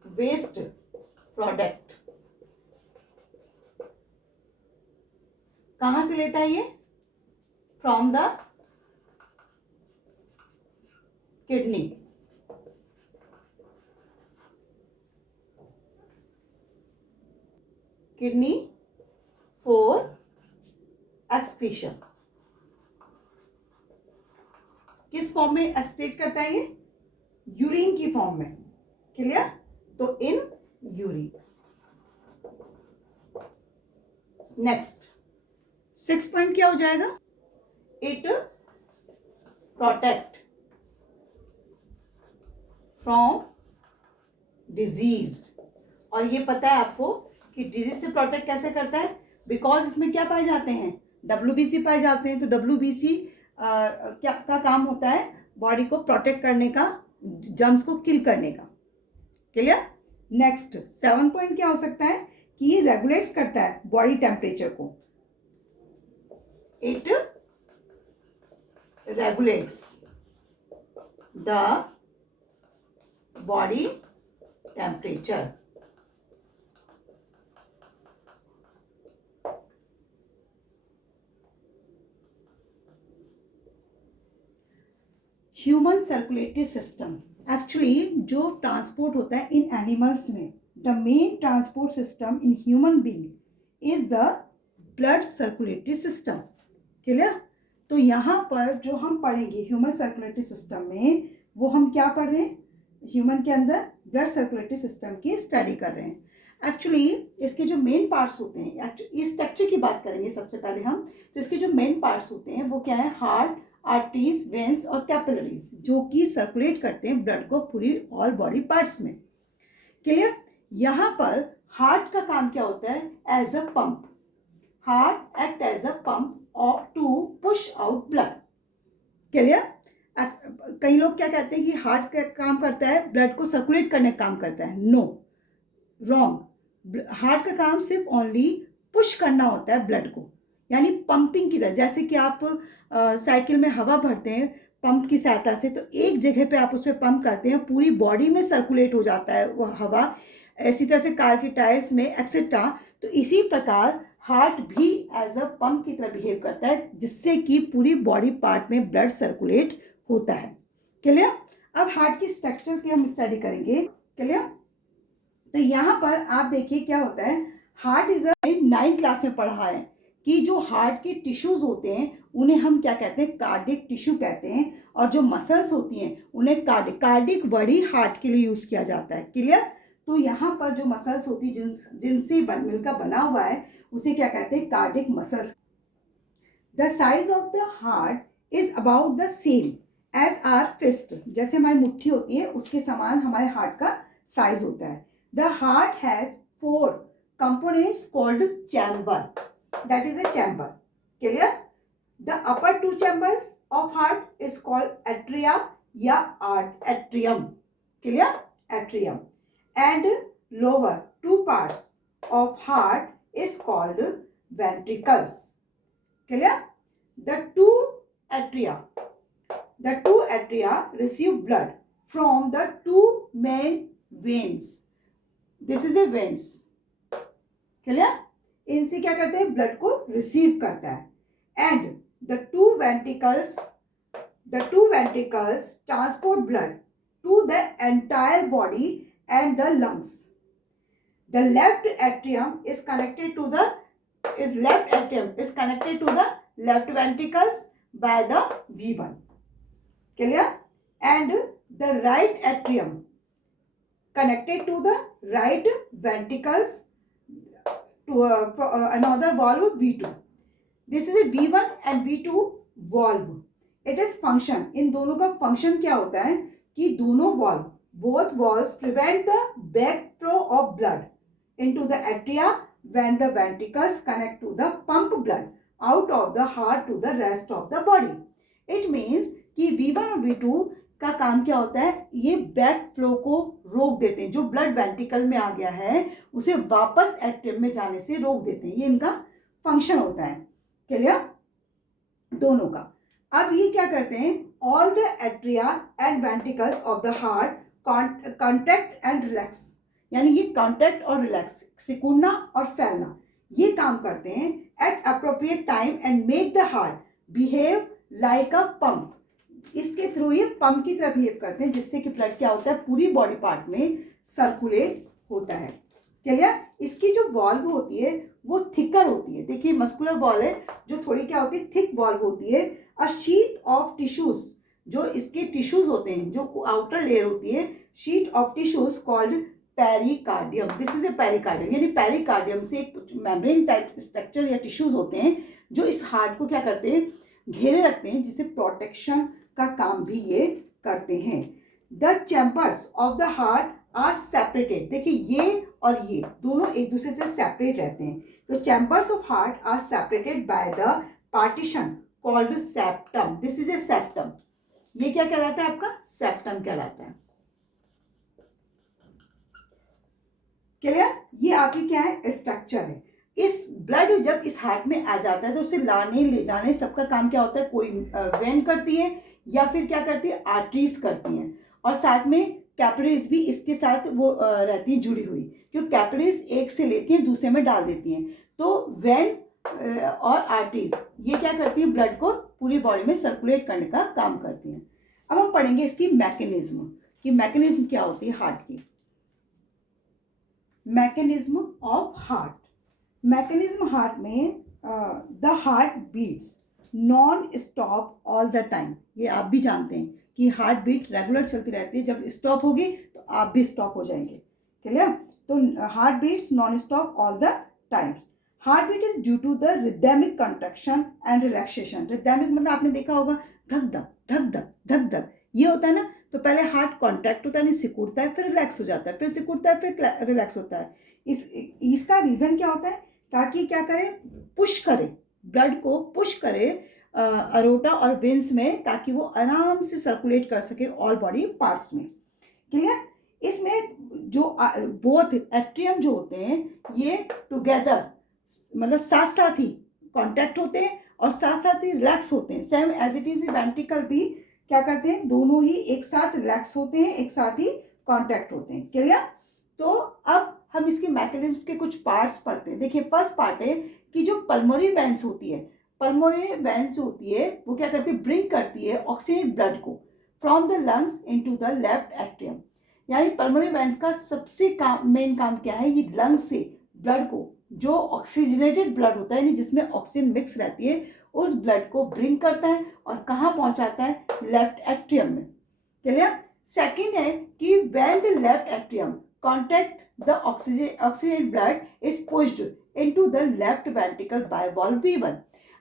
वेस्ट प्रोडक्ट। कहां से लेता है ये, from the kidney. Kidney for excretion. किस फॉर्म में एक्सक्रीट करता है ये, यूरिन की फॉर्म में। क्लियर। तो in urine. Next six point क्या हो जाएगा, इट प्रोटेक्ट फ्रॉम डिजीज। और ये पता है आपको कि डिजीज से प्रोटेक्ट कैसे करता है, बिकॉज इसमें क्या पाए जाते हैं, WBC पाए जाते हैं। तो WBC क्या का काम होता है, बॉडी को प्रोटेक्ट करने का, जर्म्स को किल करने का। क्लियर। नेक्स्ट 7 पॉइंट क्या हो सकता है कि ये रेगुलेट्स करता है बॉडी टेम्परेचर को। It regulates the body temperature. Human circulatory system, actually जो ट्रांसपोर्ट होता है इन एनिमल्स में, the main transport system in human being is the blood circulatory system. Clear. तो यहाँ पर जो हम पढ़ेंगे ह्यूमन सर्कुलेटरी सिस्टम में, वो हम क्या पढ़ रहे हैं, ह्यूमन के अंदर ब्लड सर्कुलेटरी सिस्टम की स्टडी कर रहे हैं। एक्चुअली इसके जो मेन पार्ट्स होते हैं, इस स्ट्रक्चर की बात करेंगे सबसे पहले हम। तो इसके जो मेन पार्ट्स होते हैं वो क्या है, हार्ट, आर्टरीज, वेंस और कैपिलरीज, जो कि सर्कुलेट करते हैं ब्लड को पूरी ऑल बॉडी पार्ट्स में। क्लियर। यहाँ पर हार्ट का काम क्या होता है, as a pump. Heart act as a pump to push out blood. Clear. कई लोग क्या कहते हैं कि हार्ट का काम करता है ब्लड को सर्कुलेट करने का काम करता है। No, wrong. हार्ट का काम सिर्फ ओनली पुश करना होता है ब्लड को, यानी पंपिंग की तरह। जैसे कि आप साइकिल में हवा भरते हैं पंप की सहायता से, तो एक जगह पे आप उस पर पंप करते हैं, पूरी बॉडी में सर्कुलेट हो जाता है वो हवा। इसी तरह से कार के टायर्स में एक्सेट्रा। तो इसी प्रकार हार्ट भी एज अ पंप की तरह बिहेव करता है, जिससे कि पूरी बॉडी पार्ट में ब्लड सर्कुलेट होता है। क्लियर। अब हार्ट की स्ट्रक्चर की हम स्टडी करेंगे। क्लियर। तो यहाँ पर आप देखिए क्या होता है, heart is a 9th class में पढ़ा है कि जो हार्ट के टिश्यूज होते हैं उन्हें हम क्या कहते हैं, कार्डिक टिश्यू कहते हैं। और जो मसल्स होती हैं उन्हें कार्डिक वर्ड ही हार्ट के लिए यूज किया जाता है। क्लियर। तो यहाँ पर जो मसल्स होती है जिनसे मिलकर बना हुआ है, उसे क्या कहते हैं, cardiac muscles. The size of the heart is about the same as our fist, जैसे हमारी मुट्ठी होती है उसके समान हमारे हार्ट का साइज होता है। The heart has 4 components called chamber, that is a chamber. Clear. The upper 2 chambers of heart is called atria या atrium. Clear. Atrium. And lower 2 parts of heart is called ventricles. Clear. The two atria receive blood from the 2 main veins. This is a veins. Clear. इनसे क्या करते हैं, ब्लड को रिसीव करता है। And the two ventricles transport blood to the entire body and the lungs. The left atrium is connected to the left ventricles by the V1. Clear. And the right atrium connected to the right ventricles to another valve V2. This is a V1 and V2 valve. It is function. इन दोनों का function क्या होता है कि दोनों both valves prevent the backflow of blood into the atria when the ventricles connect to the pump blood out of the heart to the rest of the body. It means कि V1 और V2 का काम क्या होता है, ये बैक फ्लो को रोक देते हैं। जो ब्लड वेंट्रिकल में आ गया है उसे वापस एट्रियम में जाने से रोक देते हैं। ये इनका फंक्शन होता है। क्लियर। दोनों का। अब ये क्या करते हैं, all the atria and ventricles of the heart contract and relax, यानी ये कॉन्ट्रैक्ट और रिलैक्स, सिकुड़ना और फैलना, ये काम करते हैं eight appropriate time and make the heart behave like a pump. इसके थ्रू ये पंप की तरह बिहेव करते हैं, जिससे कि ब्लड क्या होता है, पूरी बॉडी पार्ट में सर्कुलेट होता है। क्लियर। इसकी जो वॉल्व होती है वो थिकर होती है। देखिए मस्कुलर वॉल्व है जो थोड़ी क्या होती है, थिक वॉल्व होती है। अ शीट ऑफ टिश्यूज, जो इसके टिश्यूज होते हैं, जो आउटर लेयर होती है, sheet of tissues called pericardium. This is A pericardium, यानी पेरिकार्डियम से एक मेम्ब्रेन टाइप स्ट्रक्चर या टिश्यूज होते हैं जो इस हार्ट को क्या करते हैं, घेरे रखते हैं, जिसे प्रोटेक्शन का काम भी ये करते हैं। The chambers of the heart are separated. देखिए ये और ये दोनों एक दूसरे से सेपरेट रहते हैं। तो chambers of heart are separated by the partition called septum. This is a septum. ये क्या कहलाता है? आपका सेप्टम कहलाता है. क्लियर? ये आपकी क्या है? स्ट्रक्चर है. इस ब्लड जब इस हार्ट में आ जाता है तो उसे लाने ले जाने सबका काम क्या होता है? कोई वेन करती है या फिर क्या करती है? आर्टरीज करती हैं. और साथ में कैपिलरीज भी इसके साथ वो रहती हैं जुड़ी हुई, क्योंकि कैपिलरीज एक से लेती हैं दूसरे में डाल देती हैं. तो वेन और आर्टरीज ये क्या करती हैं? ब्लड को पूरी बॉडी में सर्कुलेट करने का काम करती हैं. अब हम पढ़ेंगे इसकी मैकेनिज्म, कि मैकेनिज्म क्या होती है हार्ट की. Mechanism of heart. Mechanism heart में the heart beats non stop all the time. ये आप भी जानते हैं कि हार्ट बीट रेगुलर चलती रहती है. जब स्टॉप होगी तो आप भी स्टॉप हो जाएंगे. क्लियर? तो heart beats non stop all the times. Heart beat is due to the rhythmic contraction and relaxation. Rhythmic मतलब आपने देखा होगा धक धक धक धक धक धक, ये होता है ना. तो पहले हार्ट कॉन्ट्रैक्ट होता है, नहीं सिकुड़ता है, फिर रिलैक्स हो जाता है, फिर सिकुड़ता है, फिर रिलैक्स होता है. इसका रीज़न क्या होता है? ताकि क्या करे? पुश करे, ब्लड को पुश करे अरोटा और वेन्स में, ताकि वो आराम से सर्कुलेट कर सके ऑल बॉडी पार्ट्स में. क्लियर? इसमें जो बोथ एट्रियम जो होते हैं ये टुगेदर मतलब साथ साथ ही कॉन्टैक्ट होते हैं और साथ साथ ही रिलैक्स होते हैं. Same as it is ventricle भी क्या करते हैं? दोनों ही एक साथ रिलैक्स होते हैं, एक साथ ही कॉन्टैक्ट होते हैं. क्लियर? तो अब हम इसके मैकेनिज्म के कुछ पार्ट्स पढ़ते हैं. देखिए, फर्स्ट पार्ट है कि जो पल्मोनरी वेन्स होती है, पल्मोनरी वेन्स होती है वो क्या करती है? ब्रिंग करती है ऑक्सीजनेट ब्लड को from the lungs into the left atrium. यानी पल्मोनरी वेन्स का सबसे मेन काम क्या है? ये लंग्स से ब्लड को, जो ऑक्सीजनेटेड ब्लड होता है, यानी जिसमें ऑक्सीजन मिक्स रहती है, उस ब्लड को ब्रिंग करता है और कहाँ पहुंचाता है? लेफ्ट एट्रियम में. क्लियर? सेकंड है कि when the left atrium contact the oxygenated blood is pushed into the left ventricle by valve V1.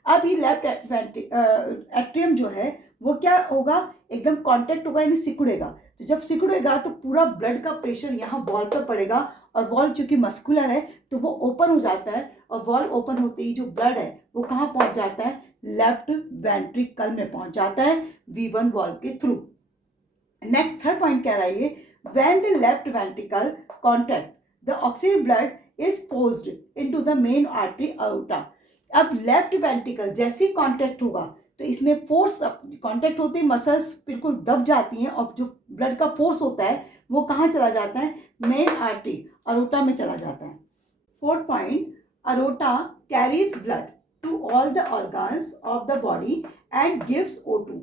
अब ये लेफ्ट एट्रियम जो है वो क्या होगा? एकदम कांटेक्ट होगा, यानी सिकुड़ेगा. तो जब सिकुड़ेगा तो पूरा ब्लड का प्रेशर यहाँ वॉल्व पर पड़ेगा, और वॉल्व चूंकि मस्कुलर है तो वो ओपन हो जाता है, और वॉल्व ओपन होते ही जो ब्लड है वो कहाँ पहुँच जाता है? लेफ्ट वेंट्रिकल में पहुँच जाता है V1 वॉल्व के थ्रू. नेक्स्ट थर्ड पॉइंट कह रहा है ये, when the left ventricle contract the oxygen blood is forced into the main artery aorta. अब लेफ्ट वेंट्रिकल जैसे ही कॉन्टैक्ट होगा तो इसमें फोर्स, कॉन्टैक्ट होते ही मसल्स बिल्कुल दब जाती हैं, और जो ब्लड का फोर्स होता है वो कहाँ चला जाता है? मेन आर्टरी अरोटा में चला जाता है. Fourth point, aorta carries blood to all the organs of the body and gives O2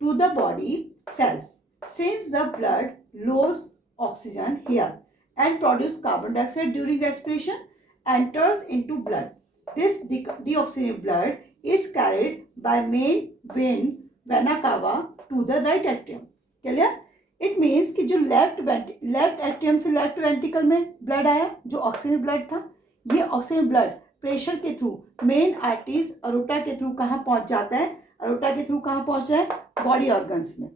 to the body cells. Since the blood loses oxygen here and produces carbon dioxide during respiration, enters into blood. This deoxygenated blood is carried by main vein vena cava to the right atrium. Clear? It means कि जो लेफ्ट एट्रियम से लेफ्ट वेंट्रिकल में ब्लड आया, जो ऑक्सीजन ब्लड था, ये ऑक्सीजन ब्लड प्रेशर के थ्रू मेन आर्टरीज अरोटा के थ्रू कहाँ पहुँच जाता है? अरोटा के थ्रू कहाँ पहुँच रहा है? बॉडी ऑर्गन्स में.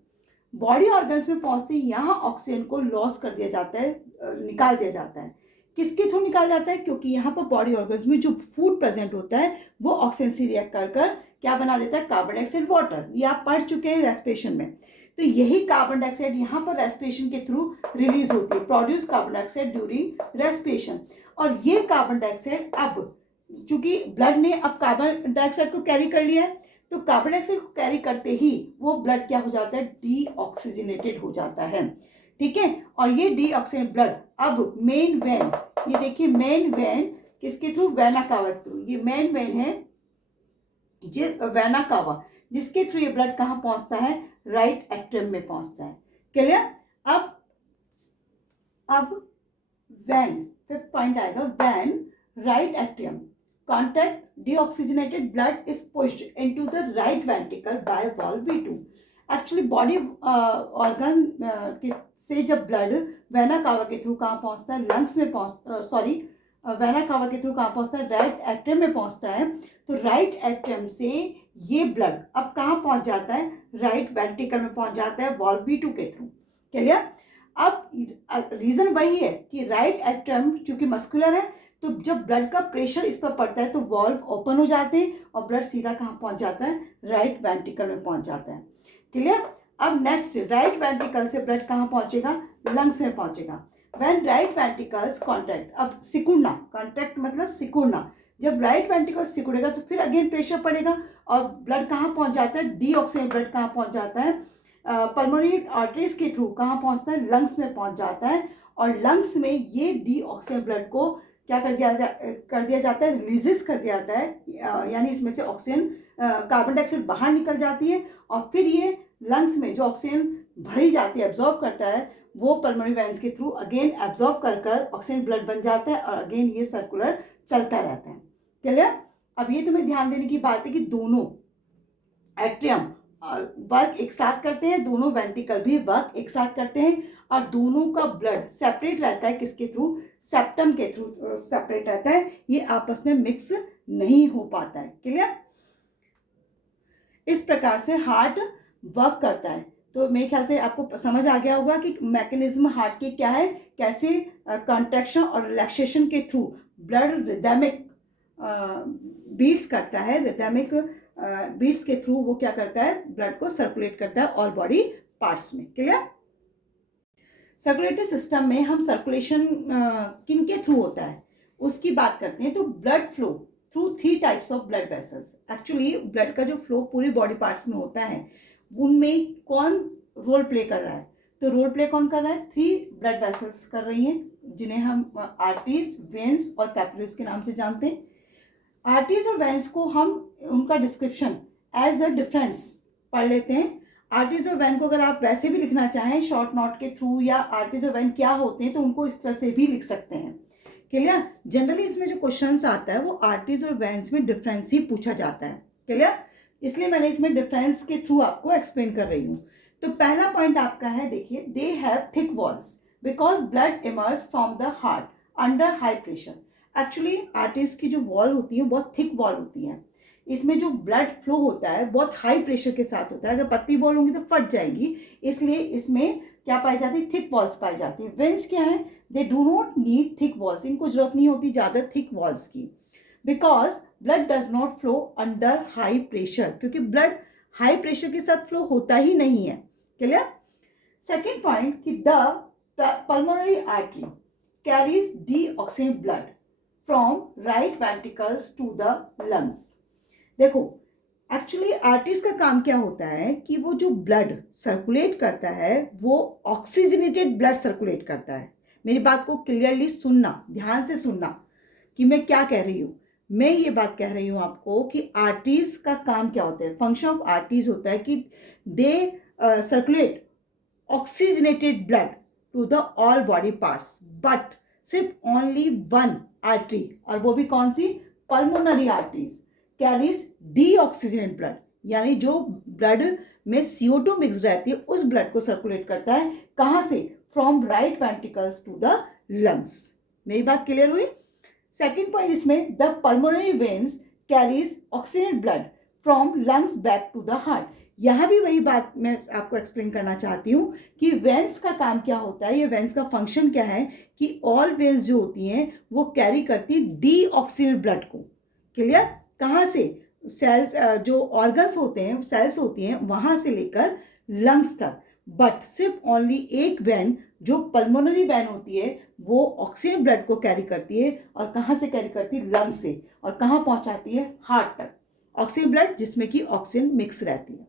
बॉडी ऑर्गन्स में पहुंचते ही यहाँ ऑक्सीजन को लॉस कर दिया जाता है, निकाल दिया जाता है. किसके थ्रू निकाल जाता है? क्योंकि यहाँ पर बॉडी ऑर्गन्स में जो फूड प्रेजेंट होता है वो ऑक्सीजन से रिएक्ट कर कर क्या बना देता है? Carbon dioxide water. ये आप पढ़ चुके हैं रेस्पिरेशन में. तो यही कार्बन डाइऑक्साइड यहाँ पर रेस्पिरेशन के थ्रू रिलीज होती है, produce carbon dioxide during respiration. और ये कार्बन डाइऑक्साइड अब चूंकि ब्लड ने अब कार्बन डाइऑक्साइड को कैरी कर लिया है, तो कार्बन डाइऑक्साइड को कैरी करते ही वो ब्लड क्या हो जाता है? डीऑक्सीजनेटेड हो जाता है. ठीक है? और ये डीऑक्सीजनेटेड ब्लड अब मेन वेन, ये देखिए मेन वेन किसके थ्रू? वेना कावा के थ्रू. ये मेन वेन है वेना कावा, जिसके थ्रू ये ब्लड कहाँ पहुंचता है? राइट एट्रियम में पहुंचता है. क्लियर? अब वेन, फिफ्थ पॉइंट आएगा, when right atrium contact deoxygenated blood is pushed into the right ventricle by valve V2. Actually body organ से जब ब्लड वेना कावा के थ्रू कहाँ पहुँचता है? लंग्स में वेना कावा के थ्रू कहाँ पहुँचता है? राइट एट्रियम में पहुँचता है. तो राइट एट्रियम से ये ब्लड अब कहाँ पहुँच जाता है? राइट वेंट्रिकल में पहुँच जाता है वॉल्व V2 के थ्रू. क्लियर? अब रीज़न वही है कि राइट एट्रियम चूँकि मस्कुलर है तो जब ब्लड का प्रेशर इस पर पड़ता है तो वॉल्व ओपन हो जाते हैं और ब्लड सीधा कहाँ पहुँच जाता है, राइट वेंट्रिकल में पहुँच जाता है। क्लियर। अब नेक्स्ट, राइट वेंट्रिकल से ब्लड कहाँ पहुँचेगा, लंग्स में पहुँचेगा। व्हेन राइट वेंट्रिकल्स कॉन्ट्रैक्ट, अब सिकुड़ना, कॉन्ट्रैक्ट मतलब सिकुड़ना, जब राइट वेंट्रिकल सिकुड़ेगा तो फिर अगेन प्रेशर पड़ेगा और ब्लड कहाँ पहुँच जाता है, डीऑक्सीजन ब्लड कहाँ पहुँच जाता है, पल्मोनरी आर्टरीज के थ्रू कहाँ पहुँचता है, लंग्स में पहुँच जाता है। और लंग्स में ये डीऑक्सीजन ब्लड को क्या कर दिया जाता है, रिलीज कर दिया जाता है, यानी इसमें से ऑक्सीजन, कार्बन डाइऑक्साइड बाहर निकल जाती है और फिर ये लंग्स में जो ऑक्सीजन भरी जाती है, एब्जॉर्ब करता है, वो पल्मोनरी वेन्स के थ्रू अगेन एब्जॉर्ब कर ऑक्सीजन ब्लड बन जाता है और अगेन ये सर्कुलर चलता रहता है। क्लियर। अब ये तुम्हें ध्यान देने की बात है कि दोनों एट्रियम वर्क एक साथ करते हैं, दोनों वेंट्रिकल भी वर्क एक साथ करते हैं और दोनों का ब्लड सेपरेट रहता है, किसके थ्रू, सेप्टम के थ्रू सेपरेट रहता है, ये आपस में मिक्स नहीं हो पाता है। क्लियर। इस प्रकार से हार्ट वर्क करता है। तो मेरे ख्याल से आपको समझ आ गया होगा कि मैकेनिज्म हार्ट के क्या है, कैसे कॉन्ट्रैक्शन और रिलैक्सेशन के थ्रू ब्लड रिदमिक बीट्स करता है, रिदमिक बीट्स के थ्रू वो क्या करता है, ब्लड को सर्कुलेट करता है ऑल बॉडी पार्ट्स में। क्लियर। सर्कुलेटरी सिस्टम में हम सर्कुलेशन किन के थ्रू होता है उसकी बात करते हैं। तो blood flow through 3 types of blood vessels. Actually blood का जो फ्लो पूरी बॉडी पार्ट्स में होता है, उनमें कौन रोल प्ले कर रहा है, तो रोल प्ले कौन कर रहा है, 3 ब्लड वेसल्स कर रही हैं, जिन्हें हम आर्टरीज, वेन्स और कैपिलरीज के नाम से जानते हैं। आर्टरीज और वेन्स को हम उनका डिस्क्रिप्शन एज अ डिफरेंस पढ़ लेते हैं। आर्टरीज और वेन को अगर आप वैसे भी लिखना चाहें शॉर्ट नोट के थ्रू, या आर्टरीज और वेन क्या होते हैं, तो उनको इस तरह से भी लिख सकते हैं। क्लियर। जनरली इसमें जो क्वेश्चंस आता है वो आर्टरीज और वेन्स में डिफरेंस ही पूछा जाता है। क्लियर। इसलिए मैंने इसमें डिफरेंस के थ्रू आपको एक्सप्लेन कर रही हूँ। तो पहला पॉइंट आपका है, देखिए, they have thick walls because blood emerge from the heart under high pressure. Actually arteries की जो वॉल होती है बहुत थिक वॉल होती है, इसमें जो ब्लड फ्लो होता है बहुत हाई प्रेशर के साथ होता है, अगर पतली वॉल होंगी तो फट जाएगी, इसलिए इसमें क्या पाई जाती है, थिक वॉल्स पाई जाती है। वेन्स क्या है, they do not need thick walls, इनको जरूरत नहीं होती ज़्यादा थिक वॉल्स की, because blood does not flow under high pressure, क्योंकि ब्लड हाई प्रेशर के साथ फ्लो होता ही नहीं है। क्लियर। सेकेंड पॉइंट कि the pulmonary artery carries deoxygen blood from right ventricles to the lungs. देखो, एक्चुअली आर्टरीज का काम क्या होता है कि वो जो ब्लड सर्कुलेट करता है वो ऑक्सीजनेटेड ब्लड सर्कुलेट करता है। मेरी बात को क्लियरली सुनना, ध्यान से सुनना कि मैं क्या कह रही हूँ। मैं ये बात कह रही हूँ आपको कि आर्टरीज का काम क्या होता है, फंक्शन ऑफ आर्टरीज होता है कि they circulate oxygenated blood to the all body parts, but सिर्फ ओनली वन आर्टरी, और वो भी कौन सी, pulmonary arteries, carries deoxygenated blood, यानी जो ब्लड में CO2 मिक्स रहती है उस ब्लड को सर्कुलेट करता है, कहाँ से, from right ventricles to the lungs. मेरी बात क्लियर हुई। सेकेंड पॉइंट इसमें, the pulmonary veins carries oxygenated blood from lungs back to the heart. यहाँ भी वही बात मैं आपको एक्सप्लेन करना चाहती हूँ कि वेन्स का काम क्या होता है, ये वेन्स का फंक्शन क्या है कि ऑल वेन्स जो होती हैं वो कैरी करती डीऑक्सीजनेटेड ब्लड को। क्लियर। कहाँ से, सेल्स, जो ऑर्गन्स होते हैं, सेल्स होती हैं, वहाँ से लेकर लंग्स तक, बट सिर्फ ओनली एक वेन जो पल्मोनरी वेन होती है वो ऑक्सीजन ब्लड को कैरी करती है, और कहाँ से कैरी करती है, लंग्स से, और कहाँ पहुँचाती है, हार्ट तक, ऑक्सीजन ब्लड जिसमें कि ऑक्सीजन मिक्स रहती है।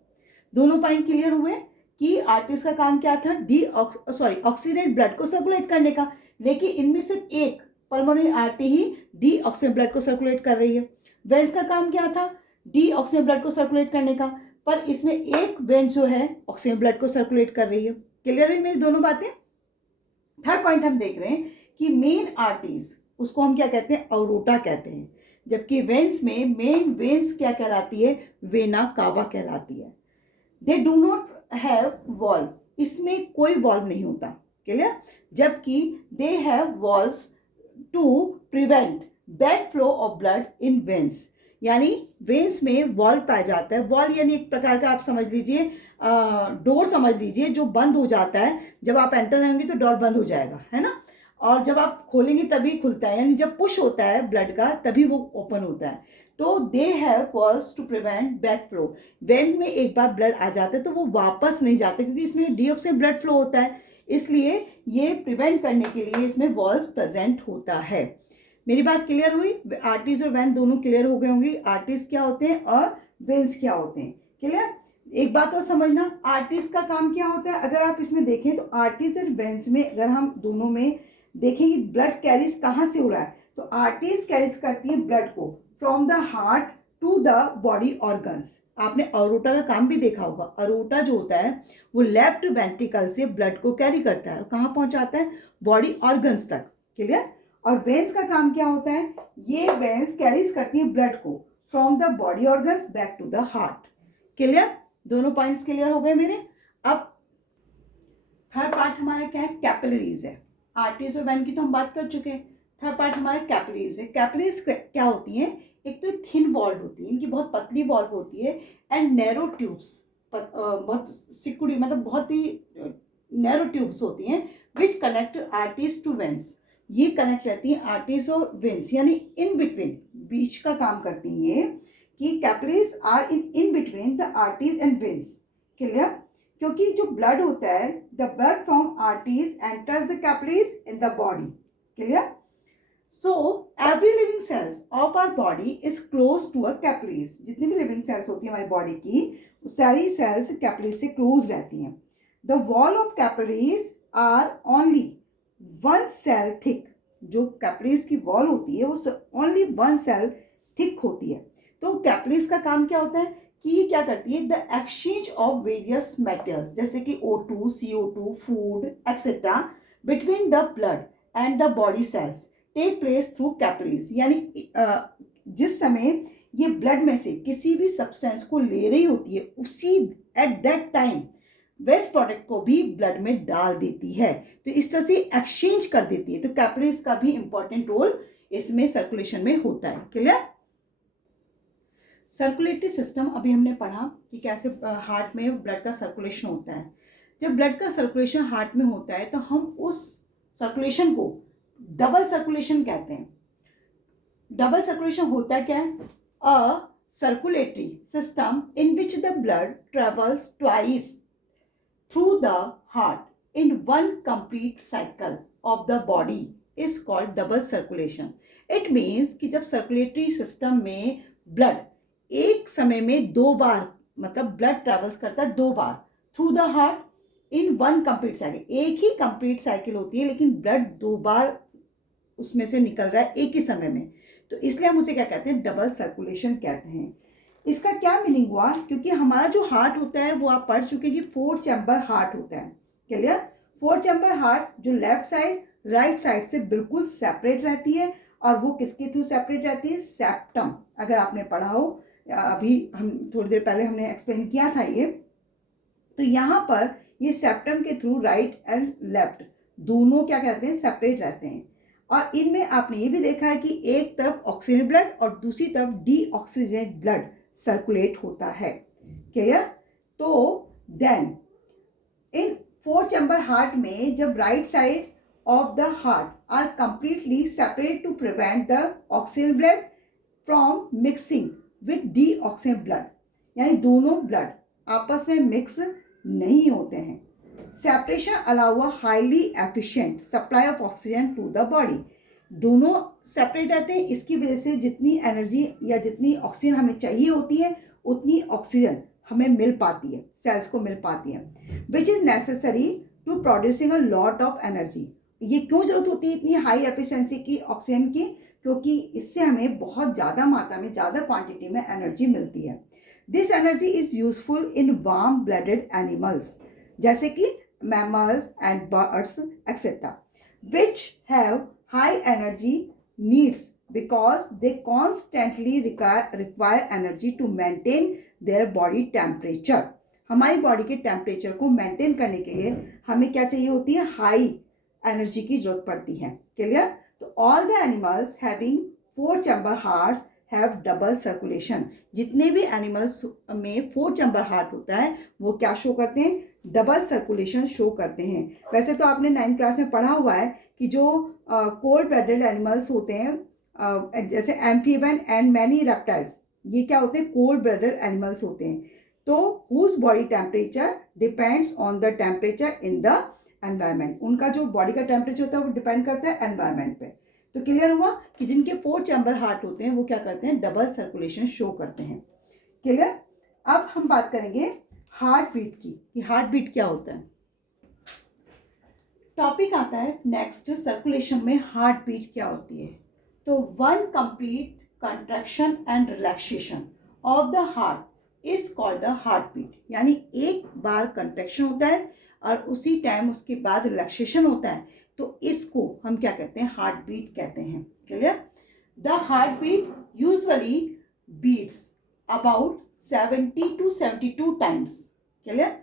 दोनों पॉइंट क्लियर हुए कि आर्टरीज का काम क्या था, ऑक्सीजनेटेड ब्लड को सर्कुलेट करने का, लेकिन इनमें सिर्फ एक पल्मोनरी आर्टरी ही डीऑक्सीजन ब्लड को सर्कुलेट कर रही है। वेन्स का काम क्या था, डीऑक्सीजन ब्लड को सर्कुलेट करने का, पर इसमें एक वेन जो है ऑक्सीजन ब्लड को सर्कुलेट कर रही है। क्लियर हुई मेरी दोनों बातें। थर्ड पॉइंट हम देख रहे हैं कि मेन आर्टरीज, उसको हम क्या कहते हैं, अरोटा कहते हैं, जबकि वेन्स में मेन वेन्स क्या कहलाती है, वेना कावा कहलाती है। They do not have valve, इसमें कोई वॉल्व नहीं होता। क्लियर। जबकि they have valves to prevent back flow of blood in veins, यानी वेन्स में वॉल्व पाया जाता है। वॉल्व यानी एक प्रकार का आप समझ लीजिए डोर समझ लीजिए, जो बंद हो जाता है, जब आप एंटर होंगे तो डोर बंद हो जाएगा, है ना, और जब आप खोलेंगे तभी खुलता है, यानी जब पुश होता है ब्लड का तभी वो ओपन होता है। तो they have valves to prevent back flow. Vein में एक बार ब्लड आ जाता है तो वो वापस नहीं जाते, क्योंकि इसमें डीऑक्सिन ब्लड फ्लो होता है, इसलिए ये प्रिवेंट करने के लिए इसमें वॉल्व्स प्रेजेंट होता है। मेरी बात क्लियर हुई? आर्टरीज और वेन दोनों क्लियर हो गए होंगे। आर्टरीज क्या होते हैं और वेन्स क्या होते हैं, क्लियर? एक बात और समझना, आर्टरीज का काम क्या होता है। अगर आप इसमें देखें तो आर्टरीज और वेन्स में अगर हम दोनों में देखेंगे ब्लड कैरीज कहाँ से हो रहा है, तो आर्टरीज कैरीज करती है ब्लड को from the heart to the body organs. आपने अरोटा का काम भी देखा होगा। अरोटा जो होता है वो लेफ्ट वेंट्रिकल से ब्लड को कैरी करता है, कहाँ पहुंचाता है, बॉडी ऑर्गन्स तक, क्लियर? और वेन्स का काम क्या होता है, ये वेन्स कैरीज करती है ब्लड को from the body organs back to the heart, clear? दोनों पॉइंट्स क्लियर हो गए मेरे। अब थर्ड पार्ट हमारा क्या है, कैपिलरीज है। आर्टरीज और वेन की तो हम बात कर चुके हैं। थर्ड पार्ट हमारा कैपिलरीज है। कैपिलरीज क्या होती हैं, एक तो थिन वॉल्व होती है, इनकी बहुत पतली वॉल्व होती है, एंड नैरो ट्यूब्स, बहुत सिकुड़ी मतलब बहुत ही नैरो ट्यूब्स होती हैं, which connect arteries to veins. ये कनेक्ट रहती हैं आर्टरीज और वेन्स, यानी इन बिटवीन, बीच का काम करती हैं ये, कि capillaries are in between the arteries and veins, clear? क्योंकि जो ब्लड होता है, the blood from arteries enters the capillaries in the body, clear? So every living cells of our body is close to a capillaries. जितनी भी लिविंग सेल्स होती है हमारी बॉडी की, सारी सेल्स कैपिलरीज से क्लोज रहती हैं। The wall of capillaries are only one cell thick. जो कैपिलरीज की वॉल होती है वो ओनली वन सेल थिक होती है। तो कैपिलरीज का काम क्या होता है कि ये क्या करती है, the exchange of various metals जैसे कि O2, CO2, food etcetera between the blood and the body cells take place through capillaries. यानी जिस समय ये ब्लड में से किसी भी सब्सटेंस को ले रही होती है, उसी at that time waste product को भी ब्लड में डाल देती है, तो इस तरह से एक्सचेंज कर देती है। तो कैपिलरीज का भी इंपॉर्टेंट रोल इसमें सर्कुलेशन में होता है, क्लियर? सर्कुलेटरी सिस्टम अभी हमने पढ़ा कि कैसे हार्ट में ब्लड का सर्कुलेशन होता है। जब ब्लड का सर्कुलेशन हार्ट में होता है तो हम उस सर्कुलेशन को डबल सर्कुलेशन कहते हैं। डबल सर्कुलेशन होता क्या है, a circulatory system in which the blood travels twice through the heart in one complete cycle of the body is called double circulation. It means कि जब सर्कुलेटरी सिस्टम में ब्लड एक समय में दो बार, मतलब ब्लड ट्रेवल्स करता है दो बार through the heart in one complete cycle. एक ही कंप्लीट साइकिल होती है लेकिन ब्लड दो बार उसमें से निकल रहा है एक ही समय में, तो इसलिए हम उसे क्या कहते हैं, डबल सर्कुलेशन कहते हैं। इसका क्या मीनिंग हुआ, क्योंकि हमारा जो हार्ट होता है वो आप पढ़ चुके कि 4 चैम्बर हार्ट होता है, क्लियर? 4 चैम्बर हार्ट जो लेफ्ट साइड राइट साइड से बिल्कुल सेपरेट रहती है, और वो किसके थ्रू सेपरेट रहती है, सेप्टम। अगर आपने पढ़ा हो, अभी हम थोड़ी देर पहले हमने एक्सप्लेन किया था ये, तो यहाँ पर ये सेप्टम के थ्रू राइट एंड लेफ्ट दोनों क्या कहते हैं, सेपरेट रहते हैं। और इनमें आपने ये भी देखा है कि एक तरफ ऑक्सीजन ब्लड और दूसरी तरफ डीऑक्सीजनेट ब्लड सर्कुलेट होता है, क्लियर? तो देन इन 4 चैम्बर हार्ट में जब right side of the heart are completely separate to prevent the oxygen blood from mixing with deoxygen blood, यानी दोनों ब्लड आपस में मिक्स नहीं होते हैं। Separation allow a highly efficient supply of oxygen to the body. दोनों सेपरेट रहते हैं, इसकी वजह से जितनी एनर्जी या जितनी ऑक्सीजन हमें चाहिए होती है उतनी ऑक्सीजन हमें मिल पाती है, सेल्स को मिल पाती है, which is necessary to producing a lot of energy. ये क्यों जरूरत होती है इतनी हाई एफिशिएंसी की ऑक्सीजन की, क्योंकि इससे हमें बहुत ज़्यादा मात्रा में, ज़्यादा क्वांटिटी में एनर्जी मिलती है। This energy is useful in warm blooded animals जैसे कि mammals and birds etc. which have high energy needs because they constantly require energy to maintain their body temperature. हमारी बॉडी के टेम्परेचर को मेंटेन करने के लिए हमें क्या चाहिए होती है, हाई एनर्जी की जरूरत पड़ती है, क्लियर? तो all the animals having 4 chamber heart have double circulation. जितने भी एनिमल्स में 4 चैम्बर हार्ट होता है वो क्या शो करते हैं, डबल सर्कुलेशन शो करते हैं। वैसे तो आपने 9th क्लास में पढ़ा हुआ है कि जो कोल्ड ब्लडेड एनिमल्स होते हैं, जैसे एम्फीबियन एंड मैनी रेप्टाइल्स, ये क्या होते हैं, कोल्ड ब्लडेड एनिमल्स होते हैं। तो whose body temperature depends on the temperature in the environment, उनका जो बॉडी का टेम्परेचर होता है वो डिपेंड करता है एनवायरनमेंट पे। तो क्लियर हुआ कि जिनके 4 चैम्बर हार्ट होते हैं वो क्या करते हैं, डबल सर्कुलेशन शो करते हैं। क्लियर। अब हम बात करेंगे हार्ट बीट की, कि हार्ट बीट क्या होता है। टॉपिक आता है नेक्स्ट, सर्कुलेशन में हार्ट बीट क्या होती है। तो one complete contraction and relaxation of the heart is called the heart beat, यानी एक बार कंट्रैक्शन होता है और उसी टाइम उसके बाद रिलैक्सेशन होता है, तो इसको हम क्या कहते हैं, हार्ट बीट कहते हैं। Clear. The heart beat usually beats about 70 to 72 times, clear,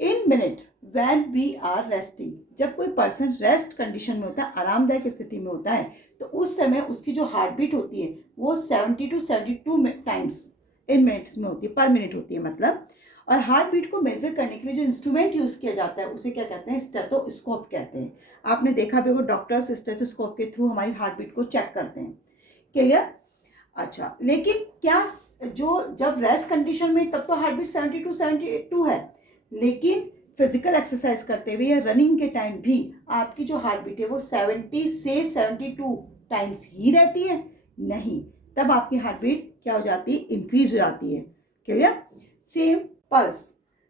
in minute when we are resting. जब कोई पर्सन रेस्ट कंडीशन में होता है, आरामदायक स्थिति में होता है, तो उस समय उसकी जो हार्ट बीट होती है वो 70 to 72 टाइम्स इन मिनट्स में होती है, पर मिनट होती है मतलब। और हार्ट बीट को मेजर करने के लिए जो इंस्ट्रूमेंट यूज किया जाता है उसे क्या कहते हैं, स्टेथोस्कोप कहते हैं। आपने देखा भी होगा, डॉक्टर्स स्टेथोस्कोप के थ्रू हमारी हार्ट बीट को चेक करते हैं। क्लियर। अच्छा, लेकिन क्या जो जब रेस्ट कंडीशन में तब तो हार्ट बीट 70 to 72 है, लेकिन फिजिकल एक्सरसाइज करते हुए या रनिंग के टाइम भी आपकी जो हार्ट बीट है वो 70 से 72 टाइम्स ही रहती है? नहीं, तब आपकी हार्ट बीट क्या हो जाती है, इंक्रीज हो जाती है। Clear. Same pulse,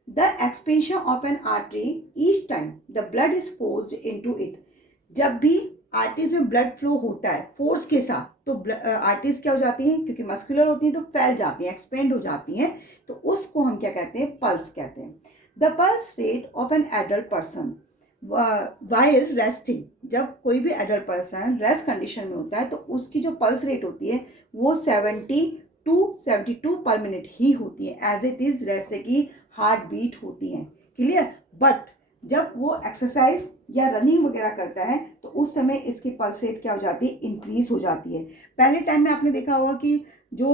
the expansion of N artery each time the blood is forced into it. जब भी आर्टरीज में ब्लड फ्लो होता है फोर्स के साथ, तो आर्टरीज क्या हो जाती हैं, क्योंकि मस्कुलर होती हैं तो फैल जाती हैं, एक्सपेंड हो जाती हैं, तो उसको हम क्या कहते हैं, पल्स कहते हैं। The pulse rate of an adult person while resting, जब कोई भी एडल्ट पर्सन रेस्ट कंडीशन में होता है तो उसकी जो पल्स रेट होती है वो 70 to 72 पर मिनट ही होती है, एज इट इज जैसे कि हार्ट बीट होती है। क्लियर। बट जब वो एक्सरसाइज या रनिंग वगैरह करता है तो उस समय इसकी पल्स रेट क्या हो जाती है, इंक्रीज हो जाती है। पहले टाइम में आपने देखा होगा कि जो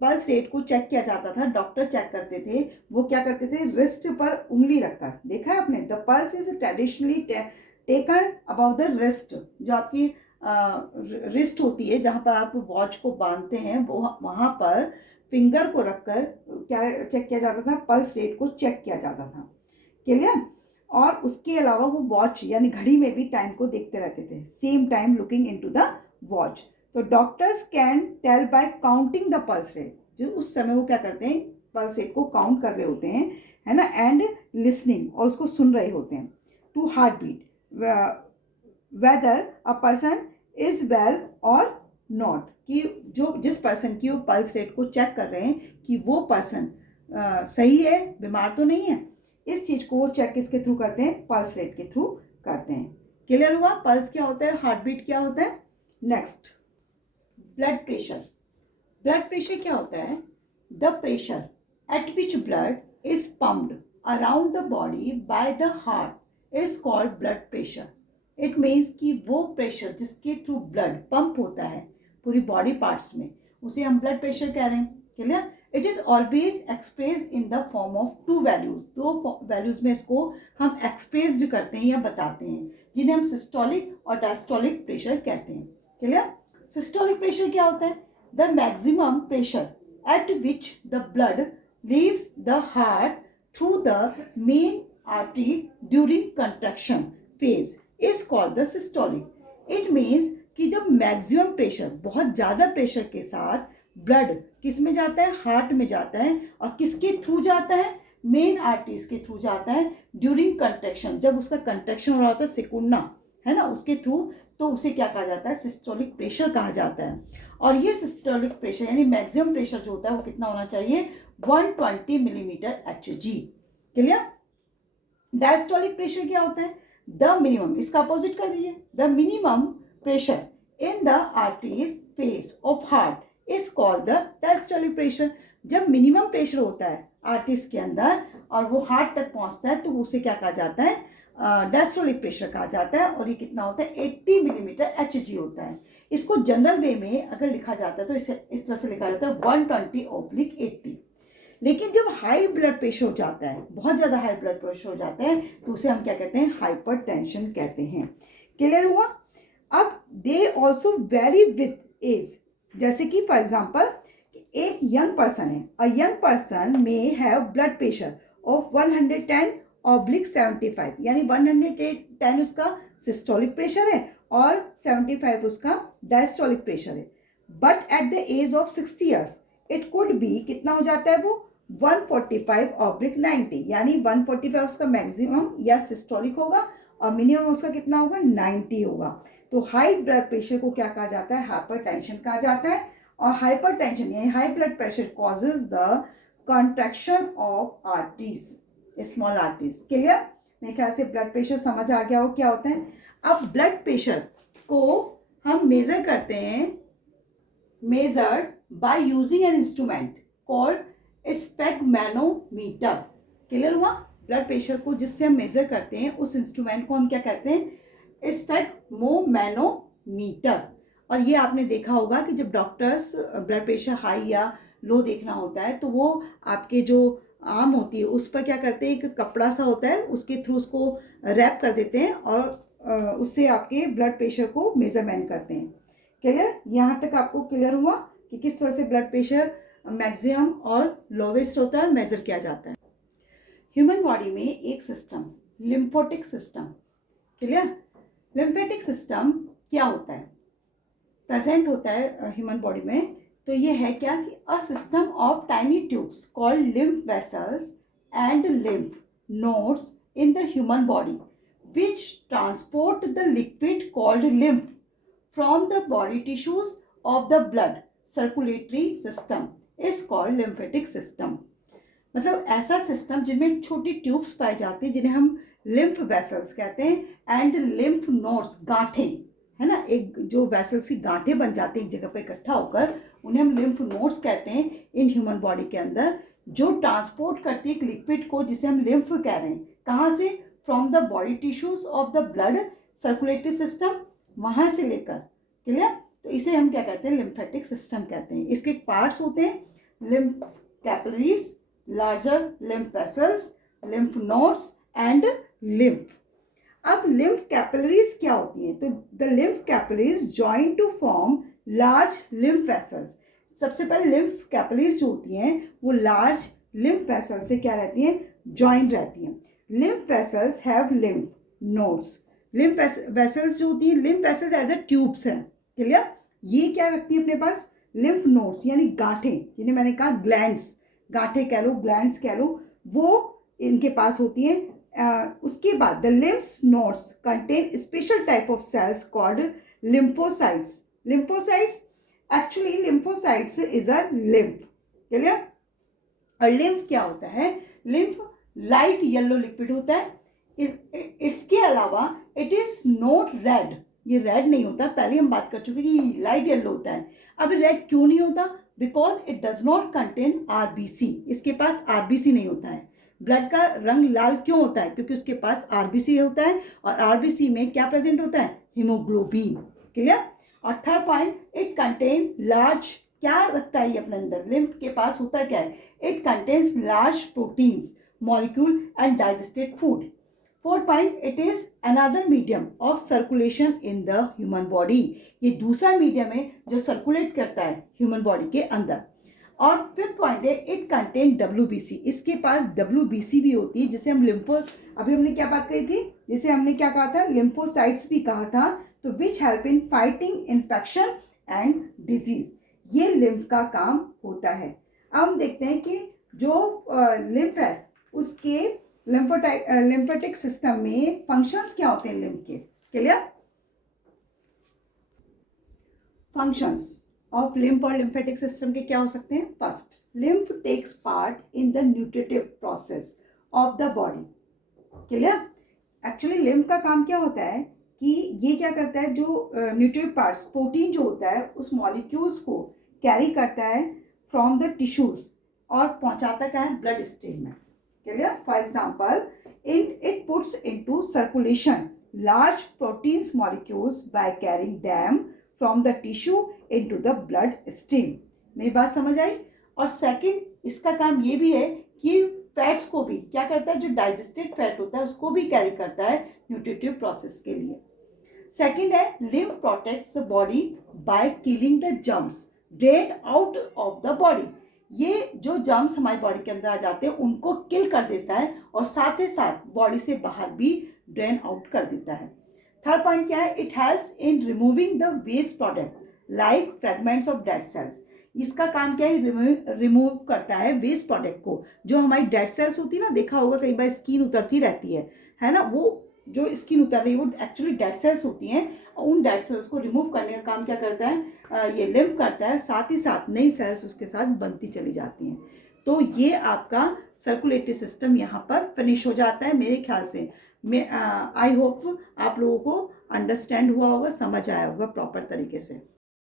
पल्स रेट को चेक किया जाता था, डॉक्टर चेक करते थे, वो क्या करते थे, रिस्ट पर उंगली रखकर। देखा है आपने, the pulse is traditionally taken about the wrist, जो आपकी रिस्ट होती है जहाँ पर आप वॉच को बांधते हैं, वो वहाँ पर फिंगर को रखकर क्या चेक किया जाता था, पल्स रेट को चेक किया जाता था। क्लियर। और उसके अलावा वो वॉच यानी घड़ी में भी टाइम को देखते रहते थे, same time looking into the watch. तो doctors can tell by counting the pulse rate, जो उस समय वो क्या करते हैं, पल्स रेट को काउंट कर रहे होते हैं, है ना, एंड लिसनिंग, और उसको सुन रहे होते हैं, to heart beat whether a person is well और नॉट, कि जो जिस पर्सन की वो पल्स रेट को चेक कर रहे हैं कि वो पर्सन सही है, बीमार तो नहीं है, इस चीज को वो चेक किसके थ्रू करते हैं, पल्स रेट के थ्रू करते हैं। क्लियर हुआ, पल्स क्या होता है, हार्ट बीट क्या होता है। Next, blood pressure. Blood pressure क्या होता है, the pressure at which blood is pumped around the body by the heart is called blood pressure. It means कि वो प्रेशर जिसके थ्रू ब्लड पंप होता है पूरी बॉडी पार्ट्स में, उसे हम ब्लड प्रेशर कह रहे हैं। Clear. It is always expressed in the form of 2 values, 2 values में इसको हम एक्सप्रेस्ड करते हैं या बताते हैं, जिन्हें हम सिस्टोलिक और डायस्टोलिक प्रेशर कहते हैं। क्लियर। सिस्टोलिक प्रेशर क्या होता है, the maximum pressure at which the blood leaves the heart through the main artery during contraction phase is called the systolic. It means कि जब मैक्सिमम प्रेशर, बहुत ज़्यादा प्रेशर के साथ ब्लड किस में जाता है, हार्ट में जाता है, और किसके थ्रू जाता है, मेन आर्टरीज के थ्रू जाता है ड्यूरिंग कंट्रैक्शन, जब उसका कंट्रैक्शन हो रहा होता है सिकुड़ना, है ना, उसके थ्रू, तो उसे क्या कहा जाता है, सिस्टोलिक प्रेशर कहा जाता है। और ये सिस्टोलिक प्रेशर यानी मैक्सिमम प्रेशर जो होता है वो कितना होना चाहिए, 120 millimetre Hg। Clear. Diastolic pressure क्या होता है, द मिनिमम, इसका अपोजिट कर दीजिए, the minimum pressure in the arteries face of heart is called the diastolic pressure. जब मिनिमम प्रेशर होता है आर्टरीज के अंदर और वो हार्ट तक पहुंचता है तो उसे क्या कहा जाता है, डायस्टोलिक प्रेशर कहा जाता है। और ये कितना होता है, 80 मिलीमीटर Hg होता है। इसको जनरल वे में अगर लिखा जाता है तो इसे इस तरह से लिखा जाता है 120/80। लेकिन जब हाई ब्लड प्रेशर हो जाता है, बहुत ज़्यादा हाई ब्लड प्रेशर हो जाता है, तो उसे हम क्या कहते हैं, हाइपरटेंशन कहते हैं। क्लियर हुआ। अब they also vary with age, जैसे कि फॉर एग्जाम्पल एक यंग पर्सन है, अ यंग पर्सन में हैव ब्लड प्रेशर ऑफ 110/75, यानी 110 उसका सिस्टोलिक प्रेशर है और 75 उसका डायस्टोलिक प्रेशर है। But at the age of 60 years it could be, कितना हो जाता है वो 145/90, यानी 145 उसका मैक्सिमम या सिस्टोलिक होगा और मिनिमम उसका कितना होगा 90 होगा। तो हाई ब्लड प्रेशर को क्या कहा जाता है, हाइपरटेंशन कहा जाता है। और हाइपरटेंशन यानी high blood pressure causes the contraction of arteries, small arteries. Clear? मेरे ख्याल से ब्लड प्रेशर समझ आ गया हो क्या होता है। अब ब्लड प्रेशर को हम मेजर करते हैं, measured by using an instrument called sphygmomanometer. Clear हुआ? ब्लड प्रेशर को जिससे हम मेजर करते हैं उस इंस्ट्रूमेंट को हम क्या कहते हैं, स्पेगमोमेनोमीटर। और ये आपने देखा होगा कि जब डॉक्टर्स ब्लड प्रेशर हाई या लो देखना होता है तो वो आपके जो आर्म होती है उस पर क्या करते हैं, एक कपड़ा सा होता है उसके थ्रू उसको रैप कर देते हैं और उससे आपके ब्लड प्रेशर को मेजरमेंट करते हैं। क्लियर? यहाँ तक आपको क्लियर हुआ कि किस तरह से ब्लड प्रेशर मैक्सिमम और लोवेस्ट होता है, मेजर किया जाता है। ह्यूमन बॉडी में एक system lymphatic system, clear? Lymphatic system क्या होता है, प्रेजेंट होता है ह्यूमन बॉडी में। तो ये है क्या कि a system of tiny tubes called lymph vessels and lymph nodes in the human body which transport the liquid called lymph from the body tissues of the blood circulatory system is called lymphatic system। मतलब ऐसा सिस्टम जिनमें छोटी ट्यूब्स पाई जाती हैं जिन्हें हम लिम्फ वेसल्स कहते हैं एंड लिम्फ नोड्स, गांठें, है ना, एक जो वेसल्स की गांठें बन जाती हैं एक जगह पर इकट्ठा होकर, उन्हें हम लिम्फ नोड्स कहते हैं इन ह्यूमन बॉडी के अंदर, जो ट्रांसपोर्ट करती है एक लिक्विड को जिसे हम लिम्फ कह रहे हैं। कहाँ से? From the body tissues of the blood circulatory system, वहां से लेकर। क्लियर? तो इसे हम क्या कहते हैं, लिम्फेटिक सिस्टम कहते हैं। इसके पार्ट्स होते हैं lymph capillaries, larger lymph vessels, lymph nodes and lymph. अब लिम्फ कैपिलरीज क्या होती हैं? तो the lymph capillaries join to form large lymph vessels. सबसे पहले लिम्फ कैपिलरीज जो होती हैं वो लार्ज लिम्फ वेसल्स से क्या रहती हैं, जॉइन रहती हैं। Lymph vessels have lymph nodes. Lymph vessels जो होती हैं, lymph vessels as a tubes हैं। क्लियर? ये क्या रखती है अपने पास, लिम्फ नोड्स यानी गांठें, जिन्हें मैंने कहा ग्लैंड्स, गांठें कह लो, ग्लैंड्स कह लो, वो इनके पास होती हैं। उसके बाद the lymph nodes contain special type of cells called lymphocytes. Lymphocytes, actually lymphocytes is a lymph. Clear? और लिम्फ क्या होता है, लिम्फ लाइट येलो लिक्विड होता है। इसके अलावा इट इज नॉट रेड, ये रेड नहीं होता, पहले हम बात कर चुके कि लाइट येलो होता है। अब रेड क्यों नहीं होता, because it does not contain RBC, इसके पास आरबीसी नहीं होता है। ब्लड का रंग लाल क्यों होता है, क्योंकि उसके पास आरबीसी होता है और आरबीसी में क्या प्रेजेंट होता है, हीमोग्लोबिन। क्लियर? और third point, it contain large, क्या रखता है ये अपने अंदर, लिम्फ के पास होता है क्या है, it contains large proteins molecule and digested food। Fourth point, it is another medium of circulation in the human body। ये दूसरा मीडियम है जो सर्कुलेट करता है ह्यूमन बॉडी के अंदर। और फिफ्थ पॉइंट है, इट कंटेन WBC, इसके पास WBC भी होती है जिसे हम लिम्फो, अभी हमने क्या बात कही थी, जिसे हमने क्या कहा था, लिम्फोसाइट्स भी कहा था। तो which help in fighting infection and disease, ये लिम्फ का काम होता है। अब हम देखते हैं कि जो लिम्फ है उसके लिम्फेटिक सिस्टम में फंक्शंस क्या होते हैं लिम्फ के। क्लियर? फंक्शंस ऑफ लिम्फ और लिम्फेटिक सिस्टम के क्या हो सकते हैं। First, lymph takes part in the nutritive process of the body. Clear? Actually lymph का काम क्या होता है कि ये क्या करता है, जो न्यूट्रिटिव पार्ट्स, प्रोटीन जो होता है उस मॉलिक्यूल्स को कैरी करता है फ्रॉम द टिश्यूज और पहुंचाता क्या है, ब्लड स्ट्रीम में। Clear? For example, it puts into circulation large proteins molecules by carrying them from the tissue into the blood stream। मेरी बात समझ आई? और सेकंड, इसका काम ये भी है कि फैट्स को भी क्या करता है, जो डाइजेस्टेड फैट होता है उसको भी कैरी करता है न्यूट्रिटिव प्रोसेस के लिए। सेकेंड है lymph protects the body by killing the germs drain out of the body. ये जो जर्म्स हमारी बॉडी के अंदर आ जाते हैं उनको किल कर देता है और साथ ही साथ बॉडी से बाहर भी ड्रेन आउट कर देता है। थर्ड पॉइंट क्या है, it helps in removing the waste product like fragments of dead cells. इसका काम क्या है, रिमूव करता है वेस्ट प्रोडक्ट को। जो हमारी डेड सेल्स होती है ना, देखा होगा कई बार स्किन उतरती रहती है ना, वो जो स्किन उतर रही है वो एक्चुअली डेड सेल्स होती हैं। उन डेड सेल्स को रिमूव करने का काम क्या करता है, ये लिम्फ करता है, साथ ही साथ नई सेल्स उसके साथ बनती चली जाती हैं। तो ये आपका सर्कुलेटरी सिस्टम यहाँ पर फिनिश हो जाता है मेरे ख्याल से। मैं आई होप आप लोगों को अंडरस्टैंड हुआ होगा, समझ आया होगा प्रॉपर तरीके से।